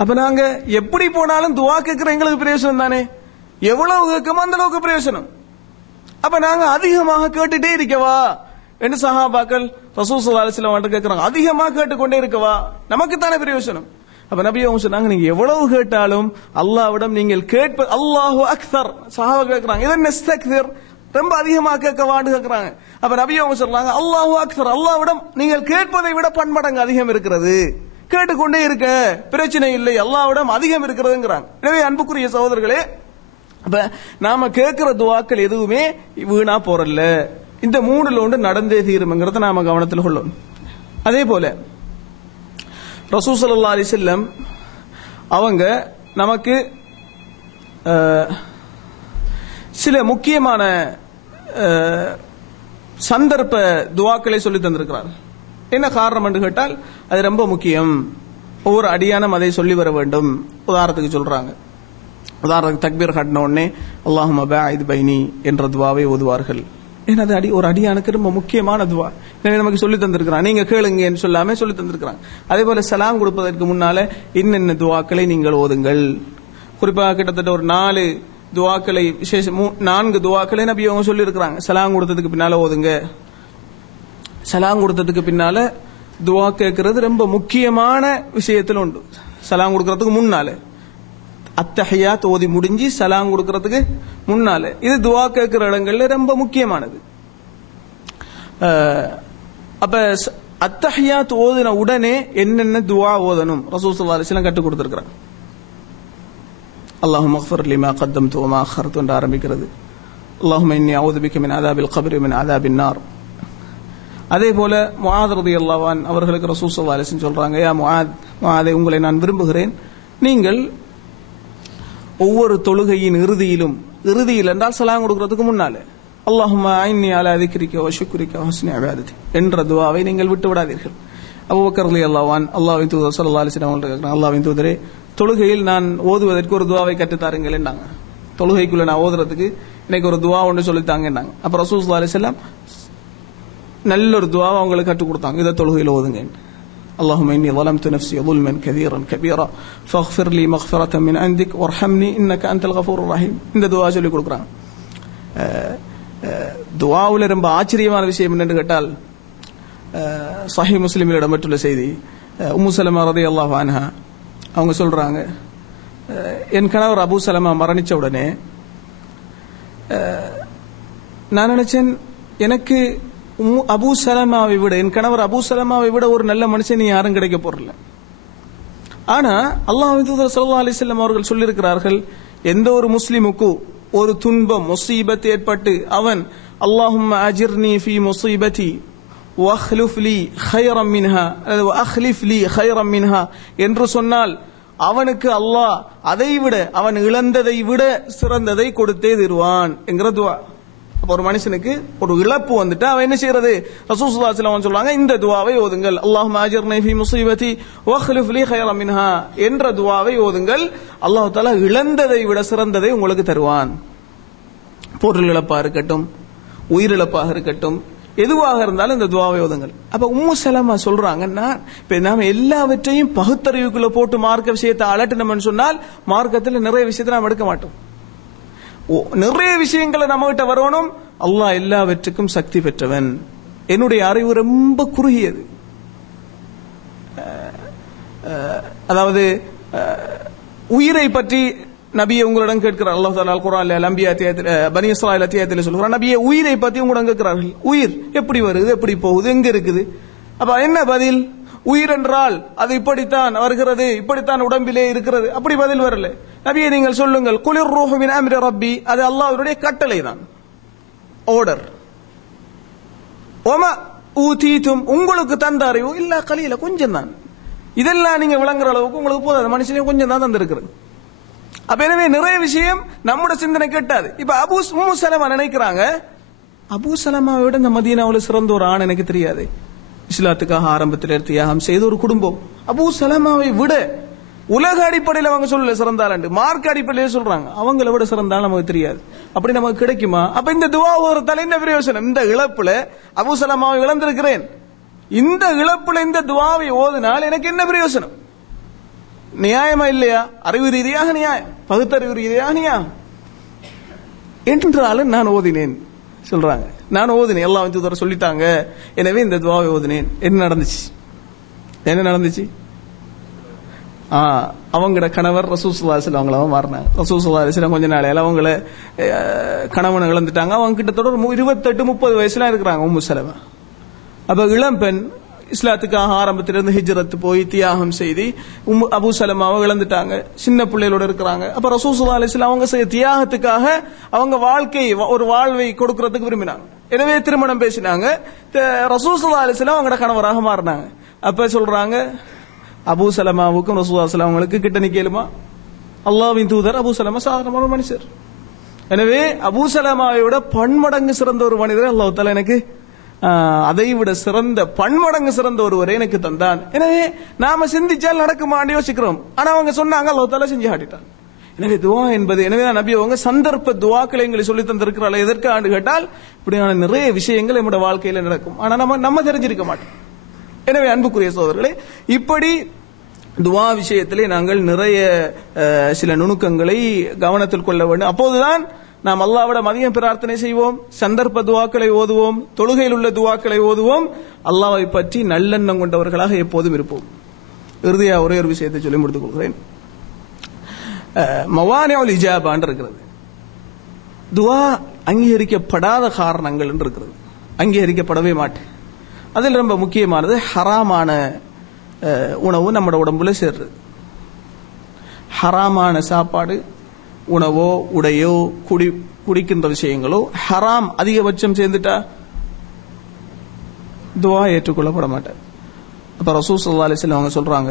அப்ப நாங்க எப்படி போனாலும் துவா கேட்கிற எங்களுக்கு பிரயோஜனம் தானே, எவ்வளவு கேட்கமோ அந்த அளவுக்கு பிரயோஜனம், அப்ப நாங்க அதிகமாக கேட்டுட்டே இருக்கவா என்று சஹாபாக்கள் ரசூல் ஸல்லல்லாஹு அலைஹி வஸல்லம் கேட்கிறாங்க. அதிகமாக கேட்டுக்கொண்டே இருக்கவா, நமக்கு தானே பிரயோஜனம். அப்ப நபி அவங்க சொன்னாங்க, நீங்க எவ்வளவு கேட்டாலும் அல்லாஹ்விடம் நீங்கள் கேட்பது அல்லாஹு அக்ஸர். சஹாபா கேட்கிறாங்க, இதன் நஸ்தக்ஸிர், ரொம்ப அதிகமாக கேட்கவான்னு கேட்கிறாங்க. அப்ப நபி அவங்க சொல்றாங்க, அல்லாஹு அக்ஸர், அல்லாஹ்விடம் நீங்கள் கேட்பதை விட பன்மடங்கு அதிகம் இருக்கிறது, கேட்டுக்கொண்டே இருக்க பிரச்சனை இல்லை, அல்லாஹ்விடம் அதிகம் இருக்கிறதுங்கிறாங்க. எனவே அன்புக்குரிய சகோதரர்களே, அப்ப நாம கேட்கிற துவாக்கள் எதுவுமே வீணா போறல்ல, இந்த 3ல் ஒன்று நடந்தே தீரும்ங்கிறத நாம கவனத்தில் கொள்ளும். அதே போல ரசூல் ஸல்லல்லாஹு அலைஹி வஸல்லம் அவங்க நமக்கு சில முக்கியமான சந்தர்ப்ப துவாக்களை சொல்லி தந்திருக்கிறார். என்ன காரணம் என்று கேட்டால் அது ரொம்ப முக்கியம், ஒவ்வொரு அடியானும் அதை சொல்லி வர வேண்டும். உதாரணத்துக்கு சொல்றாங்க, உதாரணத்துக்கு தக்பீர் கட்டின உடனே அல்லாஹும்ம பாஇத் பைனி என்ற துவாவை ஓதுவார்கள். ஏன்னா அது ஒரு அடியானுக்கு ரொம்ப முக்கியமான துவா. எனவே நமக்கு சொல்லி தந்திருக்கிறான், நீங்க கேளுங்கன்னு சொல்லாம சொல்லி தந்திருக்கிறாங்க. அதே போல சலாம் கொடுப்பதற்கு முன்னால இன்னென்ன துவாக்களை நீங்கள் ஓதுங்கள். குறிப்பாக கிட்டத்தட்ட ஒரு 4 துவாக்களை, விசேஷம் 4 துவாக்களை நபி அவங்க சொல்லி இருக்கிறாங்க. சலாம் கொடுத்ததுக்கு பின்னால ஓதுங்க. சலாம் கொடுத்ததுக்கு பின்னால துவா கேட்கறது ரொம்ப முக்கியமான விஷயத்துல உண்டு. சலாம் கொடுக்கறதுக்கு முன்னால, அத்தஹியாத் ஓதி முடிஞ்சு சலாம் கொடுக்கறதுக்கு முன்னால, இது துவா கேட்கிற இடங்கள்ல ரொம்ப முக்கியமானது. அப்ப அத்தஹியாத் ஓதின உடனே என்னென்ன துவா ஓதணும் ரசூல் ஸல்லல்லாஹு அலைஹி வஸல்லம் கற்றுக் கொடுத்திருக்கிறாங்க. அல்லாஹும்ம அக்ஃபிர் லிமா கத்தம்து வமா அக்ஹர்து என்று ஆரம்பிக்கிறது. அல்லாஹும்ம இன்னி அஊது பிக மின் அஸாபில் கப்ரி மின் அஸாபின் நார். அதே போல முஆத் ரலியல்லாஹு அன்ஹு அவர்களுக்கு ரசூல் ஸல்லல்லாஹு அலைஹி வஸல்லம் சொல்றாங்க, யா முஆத், உங்களை நான் விரும்புகிறேன், நீங்கள் ஒவ்வொரு தொழுகையின் இறுதியில் என்றால் சலாம் கொடுக்கிறதுக்கு முன்னாலே அல்லாஹும்ம ஐன்னி அலா திக்ரிக வ ஷுக்ரிக வ ஹுஸ்னி இபாதத்தி என்ற துஆவை நீங்கள் விட்டு விடாதீர்கள். அபூபக்கர் ரலியல்லாஹு அன்ஹு அல்லாஹ்வின் தூதர் ஸல்லல்லாஹு அலைஹி வஸல்லம் அவர்கள் கேக்குறாங்க, அல்லாஹ்வின் தூதரே, தொழுகையில் நான் ஓதுவதற்கு ஒரு துஆவை கற்று தாருங்கள் என்றாங்க. தொழுகைக்குள்ள நான் ஓதுறதுக்கு எனக்கு ஒரு துஆ ஒன்று சொல்லித்தாங்க என்றாங்க. அப்ப ரசூல் ஸல்லல்லாஹு அலைஹி வஸல்லம் நல்ல ஒரு துஆவை அவங்களுக்கு கற்றுக் கொடுத்தாங்க, இதை தொழுகையில் ஓதுங்க. اللهم إني ظلمت نفسي ظلما كثيرا كبيرا فاغفر لي مغفرة من عندك وارحمني إنك أنت الغفور الرحيم. இந்த துஆ சொல்லி கொடுக்குறாங்க. துஆவுல ரொம்ப ஆச்சரியமான விஷயம் என்னன்னு கேட்டால், சஹீஹ் முஸ்லிமில் இடம்பெற்றுள்ள செய்தி, உம்மு சலமா ரலியல்லாஹு அன்ஹா அவங்க சொல்றாங்க, என் கணவர் அபூ சலமா மரணிச்ச உடனே நான் நினைச்சேன், எனக்கு அபூ சலமாவை விட, என் கணவர் அபூ சலமாவை விட ஒரு நல்ல மனுஷன் யாரும் கிடைக்க போறல. ஆனா அல்லாஹ்வின் தூதர் ஸல்லல்லாஹு அலைஹி வஸல்லம் அவர்கள் சொல்லியிருக்கிறார்கள், எந்த ஒரு முஸ்லிமுக்கு ஒரு துன்பம் முஸீபத் ஏற்பட்டு அவன் அல்லாஹும்ம அஜிர்னி ஃபீ முஸீபதி வஅக்லிஃப் லீ கைரம் மின்ஹா அல்லது வஅக்லிஃப் லீ கைரம் மின்ஹா என்று சொன்னால் அவனுக்கு அல்லாஹ் அதைவிட, அவன் இழந்ததை விட சிறந்ததை கொடுத்தே தருவான் என்கிற துஆ. அப்ப ஒரு மனுஷனுக்கு ஒரு இழப்பு வந்துட்டு அவன் என்ன செய்யறது, ரசூல் ஸல்லல்லாஹு அலைஹி வஸல்லம் சொல்றாங்க, இந்த துஆவை ஓதுங்கள், அல்லாஹும்ம அஜிர்னி ஃபீ முஸீபதி வஅக்லிஃப் லீ கைரம் மின்ஹா என்ற துஆவை ஓதுங்கள், அல்லாஹ் தஆலா இழந்ததை விட சிறந்ததை உங்களுக்கு தருவான். பொருள் இழப்பா இருக்கட்டும், உயிரிழப்பாக இருக்கட்டும், எதுவாக இருந்தாலும் இந்த துஆவை ஓதுங்கள். அப்ப உம்மு சலமா சொல்றாங்க, இப்ப நாம எல்லாவற்றையும் பகுத்தறிவுக்குள்ள போட்டு மார்க்க விஷயத்தை அலட்டணும்னு சொன்னால் மார்க்கத்தில் நிறைய விஷயத்தை நாம் எடுக்க மாட்டோம். நிறைய விஷயங்களை நம்ம கிட்ட வரணும். அல்லாஹ் எல்லாவற்றுக்கும் சக்தி பெற்றவன், என்னுடைய அறிவு ரொம்ப குறுகியது. அதாவது உயிரை பற்றி நபியை உங்களிடம் கேட்கிறார். அல்லாஹ் தஆலா குர்ஆன்ல அன்பியா அத்தியாயத்தில் பனி இஸ்ராயீல் அத்தியாயத்தில் சொல்றார், நபியை உயிரை பத்தி உங்களிடம் கேட்கிறார்கள். உயிர் எப்படி வருது, எப்படி போகுது, எங்க இருக்குது? அப்ப என்ன பதில்? உயிர் என்றால் அது இப்படித்தான் வருகிறது, இப்படித்தான் உடம்பிலே இருக்கிறது, அப்படி பதில் வரல. நபியை நீங்கள் சொல்லுங்கள், குலிர் ரூஹு மின் அம்ரி ரப்பி, அது அல்லாஹ்வுடைய கட்டளை தான், ஆர்டர். ஒமா ஊதீதும், உங்களுக்கு தந்த அறிவு இல்ல கலீல, கொஞ்சம் தான். இதெல்லாம் நீங்க விளங்குற அளவுக்கு உங்களுக்கு போதாது, மனுஷனே கொஞ்சம் தான் தந்திருக்கிறது. அப்ப எனவே நிறைய விஷயம் நம்முடைய சிந்தனை கேட்டாது. இப்ப உம்மு சலமா நினைக்கிறாங்க, அபூ சலமாவை விட இந்த மதீனாவில் சிறந்த ஒரு ஆண் எனக்கு தெரியாது. இஸ்லாத்துக்காக ஆரம்பத்தில் தியாகம் செய்த ஒரு குடும்பம். அபூ சலமாவை விட உலக அடிப்படையில் அவங்க சொல்லல சிறந்தாள், மார்க் அடிப்படையில் சொல்றாங்க, அவங்கள விட சிறந்தாலும் நமக்கு தெரியாது. அப்படி நமக்கு கிடைக்குமா? அப்ப இந்த துவா ஒரு தலைந்த பிரயோசனம். இந்த இழப்புல அபூ சலமாவை இழந்திருக்கிறேன், இந்த இழப்புல இந்த துவாவை ஓதினால் எனக்கு என்ன பிரயோசனம்? நியாயமா இல்லையா? அறிவு ரீதியாக நியாயம், பகுத்தறிவு ரீதியாக நியாயம் என்றாலும் நான் ஓதினேன் சொல்றாங்க. நான் ஓதினேன், எல்லாம் வந்து சொல்லிட்டாங்க, எனவே இந்த துவாவை ஓதினேன். என்ன நடந்துச்சு? என்ன நடந்துச்சு? அவங்களோட கணவர் ரசூல் ஸல்லல்லாஹு அலைஹி வஸல்லம் அவங்கள மாறினாங்க. ரசூல் ஸல்லல்லாஹு அலைஹி வஸல்லம் கொஞ்ச நாளையில அவங்கள கணவனை இழந்துட்டாங்க. அவங்க கிட்டத்தட்ட ஒரு 28-30 வயசுல இருக்கிறாங்க உம்மு சலமா. அப்ப இளம்பெண் இஸ்லாத்துக்காக ஆரம்பத்திலிருந்து ஹிஜ்ரத் போய் தியாகம் செய்து அபூ சலமாவை இழந்துட்டாங்க, சின்ன பிள்ளைகளோட இருக்கிறாங்க. அப்ப ரசூல் ஸல்லல்லாஹு அலைஹி வஸல்லம் அவங்க செய்த தியாகத்துக்காக அவங்க வாழ்க்கை ஒரு வாழ்வை கொடுக்கறதுக்கு விரும்பினாங்க. எனவே திருமணம் பேசினாங்க. ரசூல் ஸல்லல்லாஹு அலைஹி வஸல்லம் அவங்களோட கணவராக மாறினாங்க. அப்ப சொல்றாங்க, அபூ சலமாவுக்கும் ரசூல் ஸல்லல்லாஹு அலைஹி வஸல்லம் அவங்களுக்கு கிட்ட நிக்கலுமா? அல்லாஹ்வின் தூதர் அபூ சலமா சாதாரணமான மனுஷர். எனவே அபூ சலமாவை விட பன்மடங்கு சிறந்த ஒரு மனிதர் அல்லாஹ் தஆலா எனக்கு அதை விட சிறந்த பன்மடங்கு சிறந்த ஒருவரை எனக்கு தந்தான். எனவே நாம சிந்திச்சால் நடக்குமான்னு யோசிக்கிறோம். ஆனா அவங்க சொன்னாங்க, அல்லாஹ் தஆலா செஞ்சு காட்டிட்டான். எனவே துவா என்பது, எனவே நபி அவங்க சந்தர்ப்ப துவாக்களை எங்களை சொல்லி தந்திருக்கிறாள். எதற்காண்டு கேட்டால் இப்படியான நிறைய விஷயங்கள் நம்முடைய வாழ்க்கையில நடக்கும், ஆனா நம்ம தெரிஞ்சிருக்க மாட்டோம். எனவே அன்புக்குரிய சகோதரர்களே, இப்படி துவா விஷயத்திலே நாங்கள் நிறைய சில நுணுக்கங்களை கவனத்தில் கொள்ள வேண்டும். அப்போதுதான் நாம் அல்லாஹ்விட மதியம் பிரார்த்தனை செய்வோம், சந்தர்ப்ப துவாக்களை ஓதுவோம், தொழுகையில் உள்ள துவாக்களை ஓதுவோம், அல்லாஹ்வை பற்றி நல்லெண்ணம் கொண்டவர்களாக எப்போதும் இருப்போம். இறுதியா ஒரே ஒரு விஷயத்தை சொல்லி முடித்துக் கொள்கிறேன். மவானிஉல் இஜாபான்னு இருக்கிறது, துவா அங்கீகரிக்கப்படாத காரணங்கள் என்று இருக்கிறது, அங்கீகரிக்கப்படவே மாட்டேன். அதில் ரொம்ப முக்கியமானது ஹராமான உணவு நம்ம உடம்புல சேர்றது. ஹராமான சாப்பாடு, உணவோ உடையோ குடிக்கின்ற விஷயங்களோ ஹராம் அதிகபட்சம் சேர்ந்துட்டா துவா ஏற்றுக்கொள்ளப்பட மாட்டார். அப்ப ரசூல் ஸல்லல்லாஹு அலைஹி வஸல்லம் அவங்க சொல்றாங்க,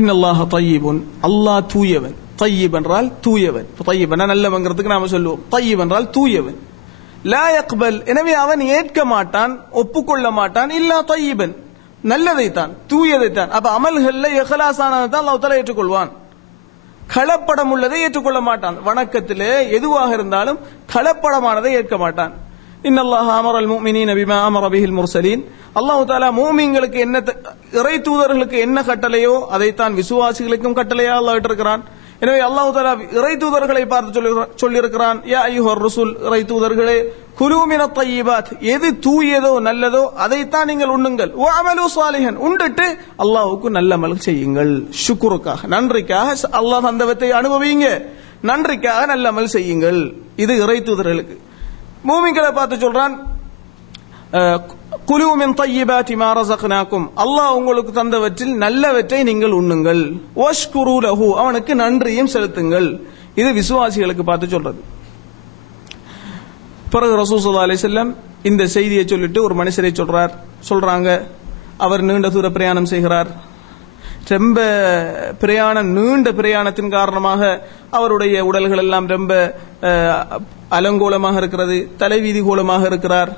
இன்னல்லாஹ தய்யிபுன், அல்லாஹ் தூயவன். தய்யிப் என்றால் தூயவன். தய்யிபனா நல்லவங்கிறதுக்கு நாம சொல்லுவோம். தய்யிப் என்றால் தூயவன். லா யக்பல், எனவே அவன் ஏற்க மாட்டான், ஒப்புக்கொள்ள மாட்டான், இல்லா தய்யிபன், நல்லதைத்தான், தூயதைத்தான். அப்ப அமல்கள்ல இஹ்லாஸானதான் அல்லாஹ் தஆலா ஏற்றுக்கொள்வான். கலப்படம் உள்ளதை ஏற்றுக்கொள்ள மாட்டான். வணக்கத்திலே எதுவாக இருந்தாலும் கலப்படமானதை ஏற்க மாட்டான். இன்னல்லாஹ அமரல் முஃமினீன பிமா அமர பிஹில் முர்சலீன், அல்லாஹ் தஆலா மூமின்களுக்கு என்ன, இறை தூதர்களுக்கு என்ன கட்டளையோ அதைத்தான் விசுவாசிகளுக்கும் கட்டளையா அல்லாஹ் இட்டிருக்கிறான். எனவே அல்லாஹ் தஆலா இறை தூதர்களை பார்த்து சொல்லியிருக்கிறான், யா அய்யுஹர் ரசூல், இறை தூதர்களே, குலூ மினத் தய்யிபாத், எது தூயதோ நல்லதோ அதைத்தான் நீங்கள் உண்ணுங்கள், வ அமலு ஸாலிஹன், உண்டிட்டு அல்லாஹ்வுக்கு நல்ல அமல் செய்யுங்கள், ஷுக்ருக்காக, நன்றிக்காக அல்லாஹ் தந்தவத்தை அனுபவிங்க, நன்றிக்காக நல்ல அமல் செய்யுங்கள். இது இறை தூதர்களுக்கு. மூமின்களை பார்த்து சொல்றான், குலூ மின் தய்யிபாத்தி மா ரஸக்னாக்கும், அல்லாஹ் உங்களுக்கு தந்தவற்றில் நல்லவற்றை நீங்கள் உண்ணுங்கள், வஷ்குரு லஹு, அவனுக்கு நன்றியும் செலுத்துங்கள். இது விசுவாசிகளுக்கு பார்த்து சொல்றது. பிறகு ரசூல் ஸல்லல்லாஹு அலைஹி வஸல்லம் இந்த செய்தியை சொல்லிட்டு ஒரு மனுஷரை சொல்றாங்க. அவர் நீண்ட தூர பிரயாணம் செய்கிறார். ரொம்ப நீண்ட பிரயாணத்தின் காரணமாக அவருடைய உடல்கள் எல்லாம் ரொம்ப அலங்கோலமாக இருக்கிறது, தலைவீதி கோலமாக இருக்கிறார்.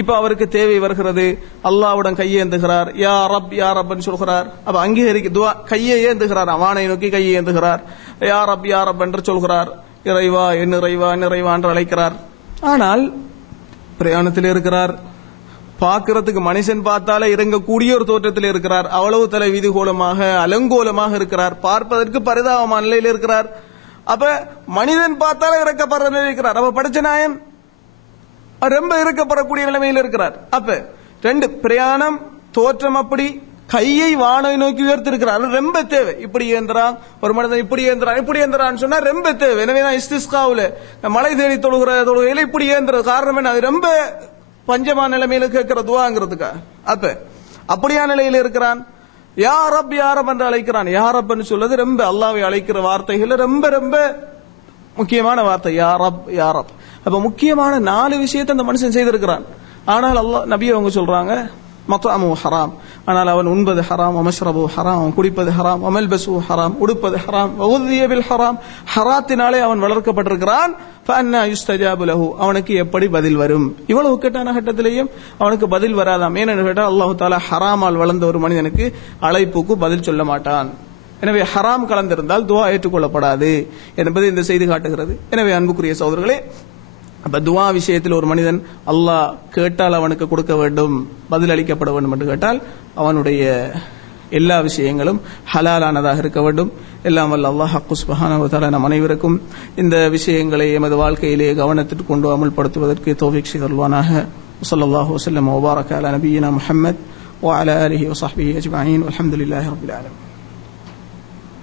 இப்ப அவருக்கு தேவை வருகிறது, அல்லாஹ்வுடன் கையேந்துகிறார், யா ரப் யா ரப்னு சொல்கிறார். அப்ப அங்கீகரிக்க துஆ, கையை ஏந்துகிறார், வானை நோக்கி கையை ஏந்துகிறார், யா ரப் என்று சொல்கிறார், இறைவா என் இறைவா என் இறைவா என்று அழைக்கிறார். ஆனால் பிரயாணத்தில் இருக்கிறார், பார்க்கிறதுக்கு மனுஷன் பார்த்தாலே இறங்கக்கூடிய ஒரு தோற்றத்தில் இருக்கிறார், அவ்வளவு தலை வீதி கோலமாக அலங்கோலமாக இருக்கிறார், பார்ப்பதற்கு பரிதாபமான நிலையில் இருக்கிறார். அப்ப மனிதன் பார்த்தாலே இறக்கப்படுற நிலையில் இருக்கிறார். அப்ப படைச்ச நாயன் ரொம்ப இறக்கப்படக்கூடிய நிலைமையில் இருக்கிறார். அப்ப ரெண்டு பிரயாணம், தோற்றம் அப்படி, கையை வானை நோக்கி உயர்த்திருக்கிறார். ரொம்ப தேவை. இப்படி ஏந்திரான் ஒரு மனிதன், இப்படி ஏந்திரான்னு சொன்னா ரொம்ப தேவை. எனவேதான் இஸ்திஸ்காவுல மழை தேடி தொழுகையில இப்படி ஏந்துறது காரணம் என்ன? அது ரொம்ப பஞ்சமான நிலைமையில கேட்கிற துவாங்கிறதுக்கா. அப்படியா நிலையில இருக்கிறான். யா ரப் என்று அழைக்கிறான். யா ரப்னு சொல்றது ரொம்ப அல்லாஹ்வை அழைக்கிற வார்த்தைகள் ரொம்ப ரொம்ப முக்கியமான வார்த்தை. யா ரப். அப்ப முக்கியமான 4 விஷயத்தை அந்த மனுஷன் செய்திருக்கிறான். ஆனால் அல்லாஹ் நபி அவங்க சொல்றாங்க மத்அமு ஹராம், ஆனால் அவன் உண்பது ஹராம், மஷ்ரபு ஹராம், அவன் குடிப்பது ஹராம், மல்பசு ஹராம், உடுப்பது ஹராம், வஉதிய பில் ஹராம், ஹராத்தினாலே அவன் வளர்க்கப்பட்டிருக்கிறான். ஃபஅன்னா யுஸ்தஜாபு லஹு, அவனுக்கு எப்படி பதில் வரும்? இவ்வளவு கட்டான கட்டத்திலேயும் அவனுக்கு பதில் வராதாம். ஏன்னு கேட்டால் அல்லாஹு தஆலா ஹராமால் வளர்ந்த ஒரு மனிதனுக்கு அழைப்புக்கு பதில் சொல்ல மாட்டான். எனவே ஹராம் கலந்திருந்தால் துஆ ஏற்றுக்கொள்ளப்படாது என்பதை இந்த செய்தி காட்டுகிறது. எனவே அன்புக்குரிய சகோதரர்களே, அப்ப துவா விஷயத்தில் ஒரு மனிதன் அல்லாஹ் கேட்டால் அவனுக்கு கொடுக்க வேண்டும், பதில் அளிக்கப்பட வேண்டும் என்று கேட்டால் அவனுடைய எல்லா விஷயங்களும் ஹலாலானதாக இருக்க வேண்டும். எல்லாம் வல்ல அல்லாஹ் சுப்ஹானஹு வ தஆலா நம் அனைவருக்கும் இந்த விஷயங்களை எமது வாழ்க்கையிலே கவனத்திற்கு கொண்டு அமல்படுத்துவதற்கு தௌஃபீக் செய்தருள்வானாக. ஸல்லல்லாஹு வஸல்லம் வ பாரக அலா நபியினா முஹம்மத் வ அலா ஆலிஹி வ ஸஹ்பிஹி அஜ்மஈன். வல்ஹம்துலில்லாஹி ரப்பில் ஆலமீன்.